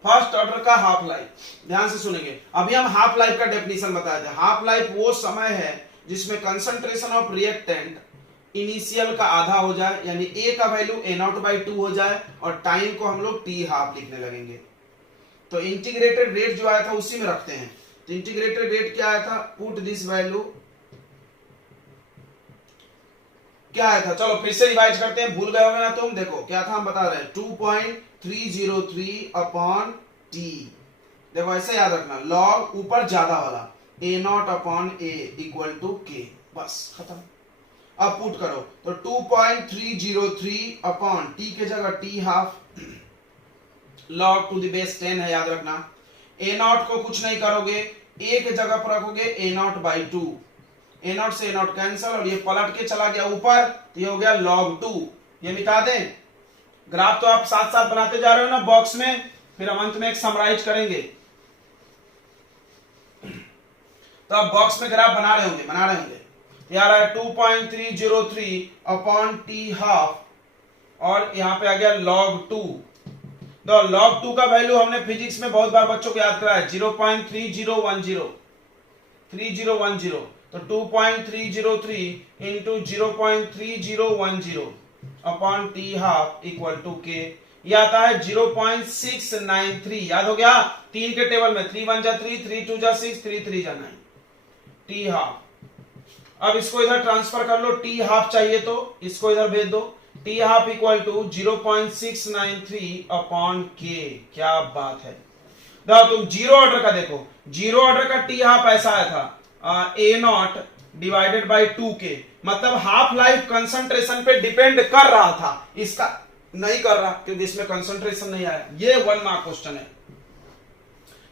फर्स्ट ऑर्डर का हाफ लाइफ। ध्यान से सुनेंगे, अभी हम हाफ लाइफ का डेफिनेशन बताए थे। हाफ लाइफ वो समय है जिसमें कंसंट्रेशन ऑफ रिएक्टेंट इनिशियल का आधा हो जाए, यानी ए का वैल्यू a0/2 हो जाए, और टाइम को हम लोग t हाफ लिखने लगेंगे। तो इंटीग्रेटेड रेट जो आया था उसी में रखते हैं। तो इंटीग्रेटेड रेट क्या आया था, पुट दिस वैल्यू, क्या आया था, चलो फिर से रिवाइज करते हैं, भूल गए होंगे ना तुम। देखो क्या था, हम बता रहे हैं 2.303 अपॉन टी। देखो ऐसे याद रखना, लॉग ऊपर ज्यादा वाला a0 upon a equal to k, बस खत्म। अब पुट करो तो 2.303 अपॉन टी के जगह t half, log to the base 10 है, याद रखना। ए नॉट को कुछ नहीं करोगे, ए के जगह पर रखोगे ए नॉट बाई 2, ए नॉट से ए नॉट कैंसिल और ये पलट के चला गया ऊपर, तो ये हो गया log 2। ये मिटा दें। ग्राफ तो आप साथ साथ बनाते जा रहे हो ना बॉक्स में, फिर हम अंत में एक समराइज करेंगे। तो आप बॉक्स में ग्राफ बना रहे होंगे। यार है 2.303 अपॉन टी हाफ और यहां पे आ गया log 2। तो log 2 का वैल्यू हमने फिजिक्स में बहुत बार बच्चों को याद कराया, 0.3010 तो 2.303 into 0.3010 upon T half equal to K, ये आता है 0.693। याद हो गया, 3 के टेबल में 3 1 जा 3, 3 2 जा 6, 3 3 जा 9 टी हाफ। अब इसको इधर ट्रांसफर कर लो, टी हाफ चाहिए तो इसको इधर भेज दो, T half equal to 0.693 upon K. क्या बात है। तुम जीरो ऑर्डर का देखो, जीरो ऑर्डर का टी हाफ ऐसा आया था A naught divided by 2k, मतलब हाफ लाइफ कंसंट्रेशन पे डिपेंड कर रहा था, इसका नहीं कर रहा क्योंकि इसमें कंसंट्रेशन नहीं आया। ये 1 मार्क क्वेश्चन है।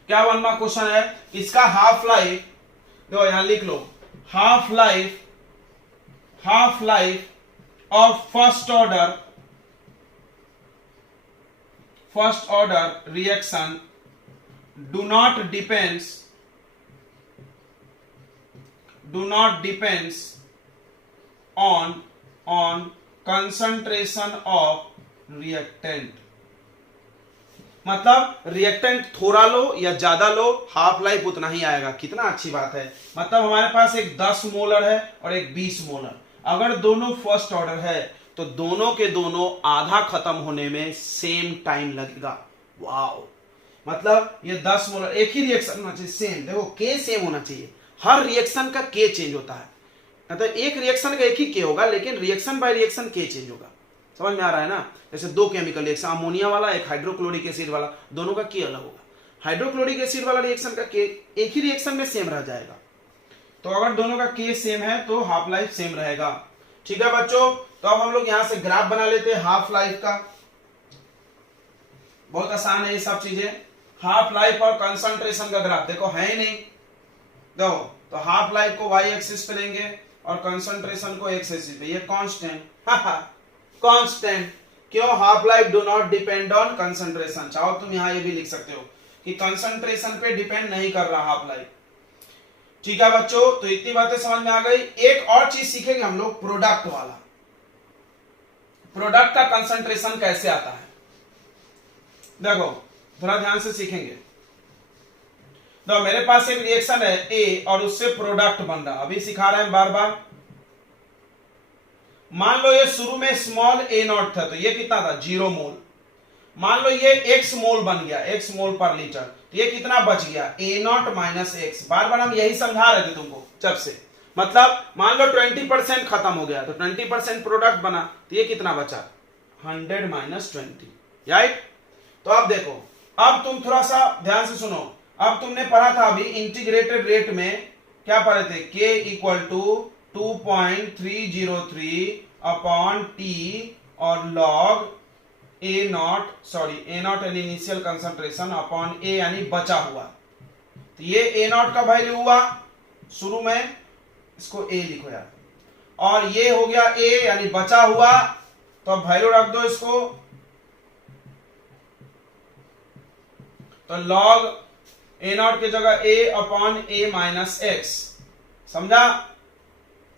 क्या 1 मार्क क्वेश्चन है? इसका हाफ लाइफ देखो, यहां लिख लो, half life of first order reaction do not depends on concentration of reactant। मतलब रिएक्टेंट थोड़ा लो या ज्यादा लो, हाफ लाइफ उतना ही आएगा। कितना अच्छी बात है। मतलब हमारे पास एक 10 मोलर है और एक 20 मोलर, अगर दोनों फर्स्ट ऑर्डर है तो दोनों के दोनों आधा खत्म होने में सेम टाइम लगेगा। वाओ, मतलब ये 10 मोलर एक ही रिएक्शन होना चाहिए, सेम। देखो के सेम होना चाहिए, हर रिएक्शन का के चेंज होता है। मतलब एक रिएक्शन का एक ही के होगा, लेकिन रिएक्शन बाय रिएक्शन के चेंज होगा। समझ में आ रहा है ना? जैसे 2 केमिकल रिएक्शन, अमोनिया वाला एक हाइड्रोक्लोरिक एसिड वाला, दोनों का के अलग होगा। हाइड्रोक्लोरिक एसिड वाला रिएक्शन का के एक ही रिएक्शन में सेम रह जाएगा। तो अगर दोनों का के सेम है तो हाफ लाइफ सेम रहेगा। ठीक है बच्चों, तो अब हम लोग यहां से ग्राफ बना लेते हैं हाफ लाइफ का। बहुत आसान है ये सब चीजें। हाफ लाइफ और कंसंट्रेशन का ग्राफ देखो है ही नहीं। देखो तो हाफ लाइफ को वाई एक्सिस पे लेंगे और कंसंट्रेशन को एक्स एक्सिस पे। ये कांस्टेंट, कांस्टेंट क्यों? Half life do not depend on concentration. चाहो तुम यहां ये भी लिख सकते हो कि कंसंट्रेशन पे डिपेंड नहीं कर रहा हाफ लाइफ। ठीक है बच्चों, तो इतनी बातें समझ में आ गई। एक और चीज सीखेंगे हम लोग, प्रोडक्ट वाला। प्रोडक्ट का कंसंट्रेशन कैसे आता है देखो, थोड़ा ध्यान से सीखेंगे। तो मेरे पास एक रिएक्शन है ए और उससे प्रोडक्ट बन रहा, अभी सिखा रहे हैं बार बार। मान लो ये शुरू में स्मॉल ए नॉट था, तो ये कितना था? 0 मोल। मान लो ये x मोल बन गया, x मोल पर लीटर, तो ये कितना बच गया? ए नॉट माइनस एक्स। बार बार हम यही समझा रहे थे तुमको जब से। मतलब मान लो 20% खत्म हो गया, तो 20% प्रोडक्ट बना, तो ये कितना बचा? 100 माइनस 20, राइट? तो अब देखो, अब तुम थोड़ा सा ध्यान से सुनो। अब तुमने पढ़ा था अभी इंटीग्रेटेड रेट में, क्या पढ़े थे? K equal to 2.303 upon T और log ए नॉट यानी इनिशियल कंसंट्रेशन अपॉन ए यानी बचा हुआ। तो ये ए नॉट का वैल्यू हुआ शुरू में, इसको ए लिखो यार, और ये हो गया ए यानी बचा हुआ, तो अब वैल्यू रख दो इसको। तो log ए नॉट की जगह ए अपॉन ए माइनस एक्स। समझा?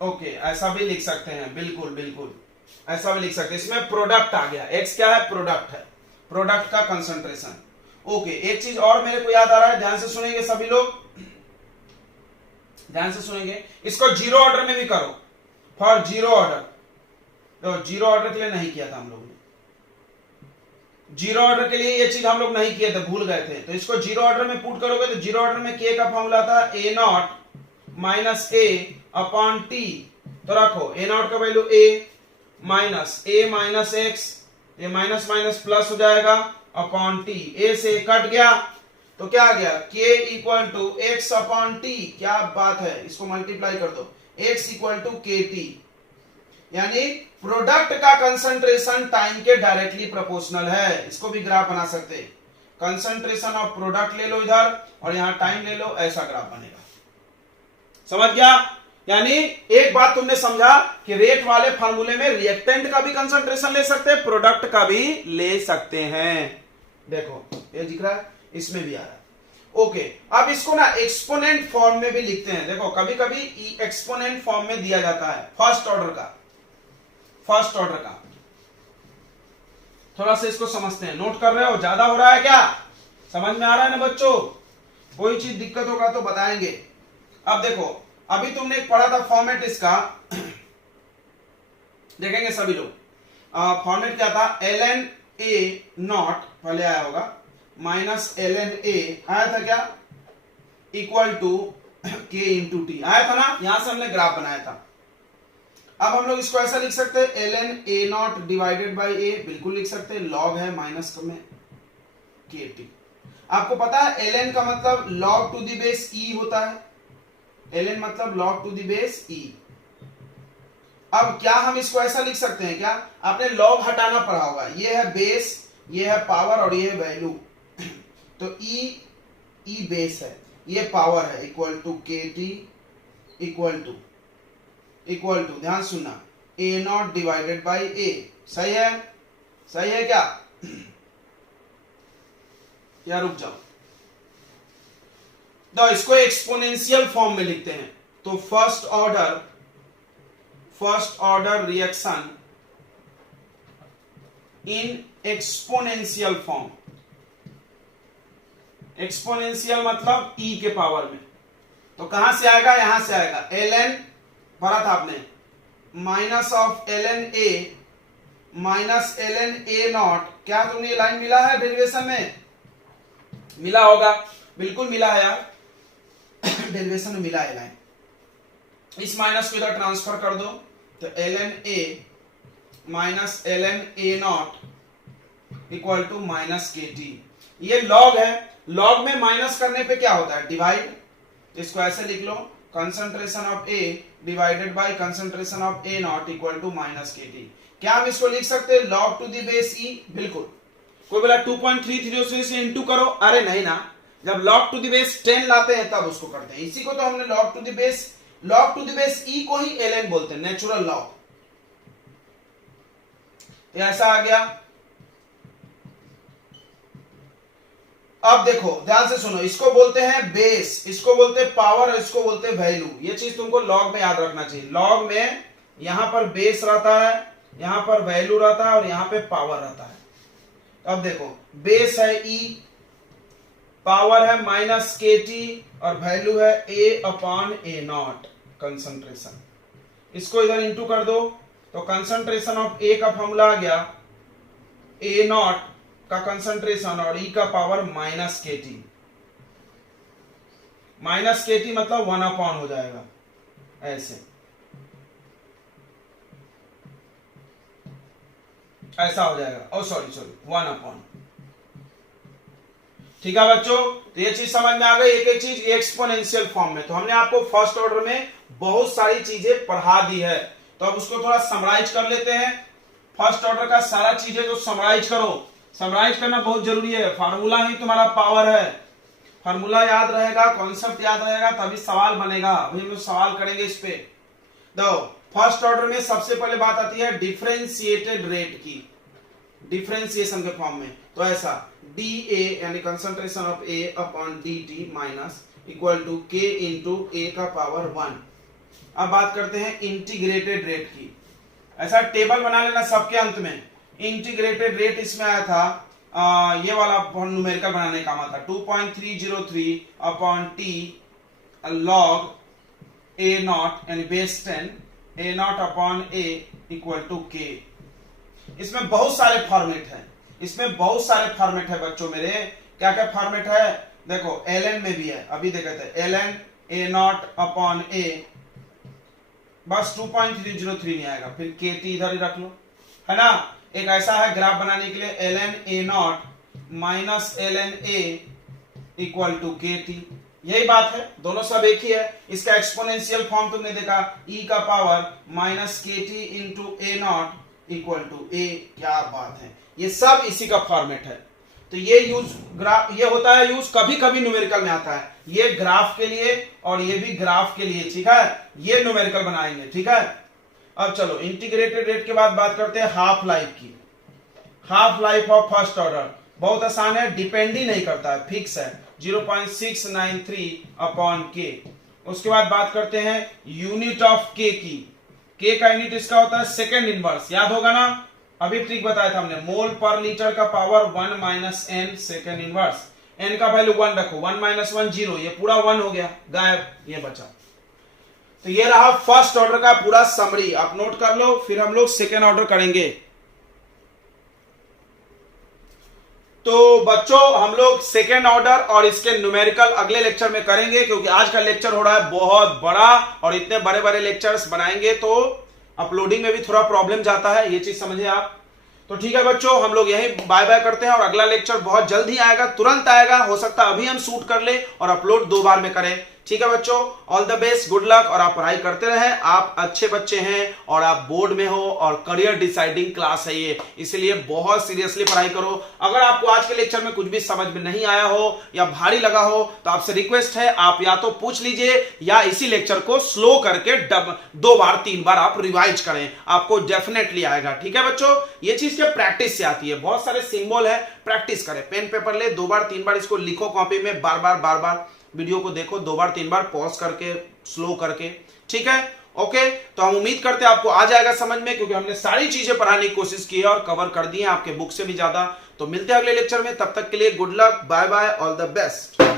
ओके, ऐसा भी लिख सकते हैं, बिल्कुल बिल्कुल ऐसा भी लिख सकते हैं। इसमें प्रोडक्ट आ गया, एक्स क्या है? प्रोडक्ट है, प्रोडक्ट का कंसंट्रेशन। ओके, एक चीज और मेरे को याद आ रहा है, ध्यान से सुनेंगे सभी लोग, ध्यान से सुनेंगे। इसको जीरो ऑर्डर में भी करो, फॉर जीरो ऑर्डर। तो जीरो ऑर्डर के लिए नहीं किया था हम लोग ने, जीरो ऑर्डर के लिए ये चीज हम लोग नहीं किए थे, भूल गए थे। तो इसको जीरो ऑर्डर में पुट करोगे तो जीरो ऑर्डर में के का फॉर्मूला था A naught minus A upon T. तो रखो ए नॉट का value A minus A minus X, ये माइनस माइनस प्लस हो जाएगा अपॉन टी। ए से कट गया तो क्या आ गया? K equal to X upon T. क्या बात है, इसको मल्टीप्लाई कर दो, X equal to K T. यानी प्रोडक्ट का कंसंट्रेशन टाइम के डायरेक्टली प्रोपोर्शनल है। इसको भी ग्राफ बना सकते हैं। कंसंट्रेशन ऑफ प्रोडक्ट ले लो इधर और यहां टाइम ले लो, ऐसा ग्राफ बनेगा। समझ गया? यानी एक बात तुमने समझा कि रेट वाले फार्मूले में रिएक्टेंट का भी कंसंट्रेशन ले सकते हैं, प्रोडक्ट का भी ले सकते हैं। देखो ये दिख रहा है, इसमें भी आ रहा है। ओके, अब इसको ना एक्सपोनेंट फॉर्म में भी लिखते हैं। देखो कभी कभी एक्सपोनेंट फॉर्म में दिया जाता है फर्स्ट ऑर्डर का। थोड़ा सा इसको समझते हैं, नोट कर रहे हो? ज्यादा हो रहा है क्या? समझ में आ रहा है ना बच्चों? कोई चीज दिक्कत होगा तो बताएंगे। अब देखो, अभी तुमने एक पढ़ा था फॉर्मेट इसका, देखेंगे सभी लोग। फॉर्मेट क्या था? ln a नॉट पहले आया होगा, माइनस ln a आया था क्या, equal to k into T आया था ना। यहां से हमने ग्राफ बनाया था। अब हम लोग इसको ऐसा लिख सकते हैं, ln a naught divided by a, बिल्कुल लिख सकते हैं, लॉग है माइनस में kt। आपको पता है ln का मतलब log to the base e होता है। ln मतलब log to the base e। अब क्या हम इसको ऐसा लिख सकते हैं क्या? आपने log हटाना पड़ा होगा, ये है बेस, ये है पावर और ये है वैल्यू। तो e बेस है, ये पावर है, equal to kt equal to ध्यान सुनना a naught divided by a। सही है? सही है क्या? या रुक जाओ, तो इसको एक्सपोनेंशियल फॉर्म में लिखते हैं। तो first order reaction in exponential form. Exponential मतलब e के पावर में। तो कहां से आएगा? यहां से आएगा। ln पढ़ा था आपने, minus of ln a minus ln a not. क्या तुमने ये लाइन मिला है डेरिवेशन में? मिला होगा, बिल्कुल मिला है यार, डेरिवेशन में मिला है लाइन। इस माइनस को इधर ट्रांसफर कर दो, तो ln a minus ln a naught equal to minus kt। ये लॉग है, लॉग में माइनस करने पे क्या होता है? डिवाइड। इसको ऐसे लिख लो, concentration of a divided by concentration of a naught equal to minus kt। क्या हम इसको लिख सकते हैं log to the base e? बिल्कुल। कोई बोला 2.303 से इंटू करो, अरे नहीं ना, जब log टू द बेस 10 लाते हैं तब उसको करते हैं। इसी को तो हमने log to the base e को ही ln बोलते हैं, नेचुरल लॉग। तो ऐसा आ गया। अब देखो ध्यान से सुनो, इसको बोलते हैं बेस, इसको बोलते हैं पावर और इसको बोलते हैं वैल्यू। ये चीज तुमको लॉग में याद रखना चाहिए। लॉग में यहां पर बेस रहता है, यहां पर वैल्यू रहता है और यहां पे पावर रहता है। अब देखो बेस है e, पावर है माइनस kt और वैल्यू है a upon a not concentration. इसको इधर इंटू कर दो, तो कंसंट्रेशन ऑफ a का फॉर्मूला आ गया a नॉट का कंसंट्रेशन और e का power minus kt। Minus kt मतलब 1 अपॉन हो जाएगा, ऐसे ऐसा हो जाएगा। ओ सॉरी 1 अपॉन। ठीक है बच्चों, तो ये चीज समझ में आ गई। एक एक चीज एक्सपोनेंशियल फॉर्म में। तो हमने आपको फर्स्ट ऑर्डर में बहुत सारी चीजें पढ़ा दी है, तो अब उसको थोड़ा समराइज कर लेते हैं। फर्स्ट ऑर्डर का सारा चीजें जो समराइज करो, समराइज करना बहुत जरूरी है। फार्मूला ही तुम्हारा पावर है, फार्मूला याद रहेगा, कॉन्सेप्ट याद रहेगा, तभी सवाल बनेगा। अभी हम सवाल करेंगे इस पे। दो फर्स्ट ऑर्डर में सबसे पहले बात आती है डिफरेंशिएटेड रेट की, डिफरेंशिएशन के फॉर्म में। तो ऐसा dA यानी concentration of A upon dt minus equal to k into A का पावर 1। अब बात करते हैं इंटीग्रेटेड रेट की। ऐसा टेबल बना लेना सबके अंत में। इंटीग्रेटेड रेट इसमें आया था, ये वाला न्यूमेरिकल बनाने का काम था, 2.303 upon t log a naught यानी base 10 a naught upon a equal to k। इसमें बहुत सारे फॉर्मेट हैं, इसमें बहुत सारे फॉर्मेट है बच्चों मेरे। क्या क्या फॉर्मेट है देखो, ln में भी है, अभी देखे थे ln a naught upon a, बस 2.303 नहीं आएगा, फिर kt इधर ही रख लो, है ना। एक ऐसा है ग्राफ बनाने के लिए ln a naught minus ln a equal to kt। यही बात है, दोनों सब एक ही है। इसका एक्सपोनेंशियल फॉर्म तुमने देखा, e का power minus kt into a naught equal to a। क्या बात है, ये सब इसी का फॉर्मेट है। तो ये ये होता है यूज, कभी कभी न्यूमेरिकल में आता है, ये ग्राफ के लिए और ये भी ग्राफ के लिए, ठीक है, ये न्यूमेरिकल बनाएंगे, ठीक है। अब चलो इंटीग्रेटेड रेट के बाद बात करते हैं हाफ लाइफ की। Half life of first order बहुत आसान है, डिपेंड ही नहीं करता है, फिक्स है 0.693 अपॉन के। उसके बाद बात करते हैं यूनिट ऑफ के की। के का यूनिट इसका होता है सेकेंड इनवर्स, याद होगा ना, अभी ट्रिक बताया था हमने, मोल पर लीटर का power 1 minus N second inverse. N का वैल्यू 1 रखो, 1 माइनस 1 0, ये पूरा 1 हो गया, गायब, ये बचा। तो ये रहा फर्स्ट ऑर्डर का पूरा समरी, आप नोट कर लो, फिर हम लोग सेकेंड ऑर्डर करेंगे। तो बच्चों हम लोग सेकेंड ऑर्डर और इसके न्यूमेरिकल अगले लेक्चर में करेंगे, क्योंकि आज का लेक्चर हो रहा है बहुत बड़ा और इतने बड़े बड़े लेक्चर्स बनाएंगे तो अपलोडिंग में भी थोड़ा प्रॉब्लम जाता है, ये चीज समझे आप। तो ठीक है बच्चों, हम लोग यही बाय बाय करते हैं और अगला लेक्चर बहुत जल्द ही आएगा, तुरंत आएगा, हो सकता है अभी हम शूट कर ले और अपलोड 2 बार में करें। ठीक है बच्चों, all the best, good luck, और आप पढ़ाई करते रहें। आप अच्छे बच्चे हैं और आप बोर्ड में हो और करियर डिसाइडिंग क्लास है ये, इसलिए बहुत सीरियसली पढ़ाई करो। अगर आपको आज के लेक्चर में कुछ भी समझ में नहीं आया हो या भारी लगा हो तो आपसे रिक्वेस्ट है, आप या तो पूछ लीजिए या इसी लेक्चर को स्लो करके 2 बार 3 बार आप रिवाइज करें, आपको डेफिनेटली आएगा। ठीक है बच्चों, ये चीज के प्रैक्टिस से आती है, बहुत सारे सिंबल है, प्रैक्टिस करें, पेन पेपर ले, 2 बार 3 बार इसको लिखो कॉपी में, बार बार वीडियो को देखो, 2 बार 3 बार पॉज करके, स्लो करके, ठीक है। ओके, तो हम उम्मीद करते हैं आपको आ जाएगा समझ में, क्योंकि हमने सारी चीजें पढ़ाने की कोशिश की है और कवर कर दी है आपके बुक से भी ज्यादा। तो मिलते हैं अगले लेक्चर में, तब तक के लिए good luck, bye bye, all the best.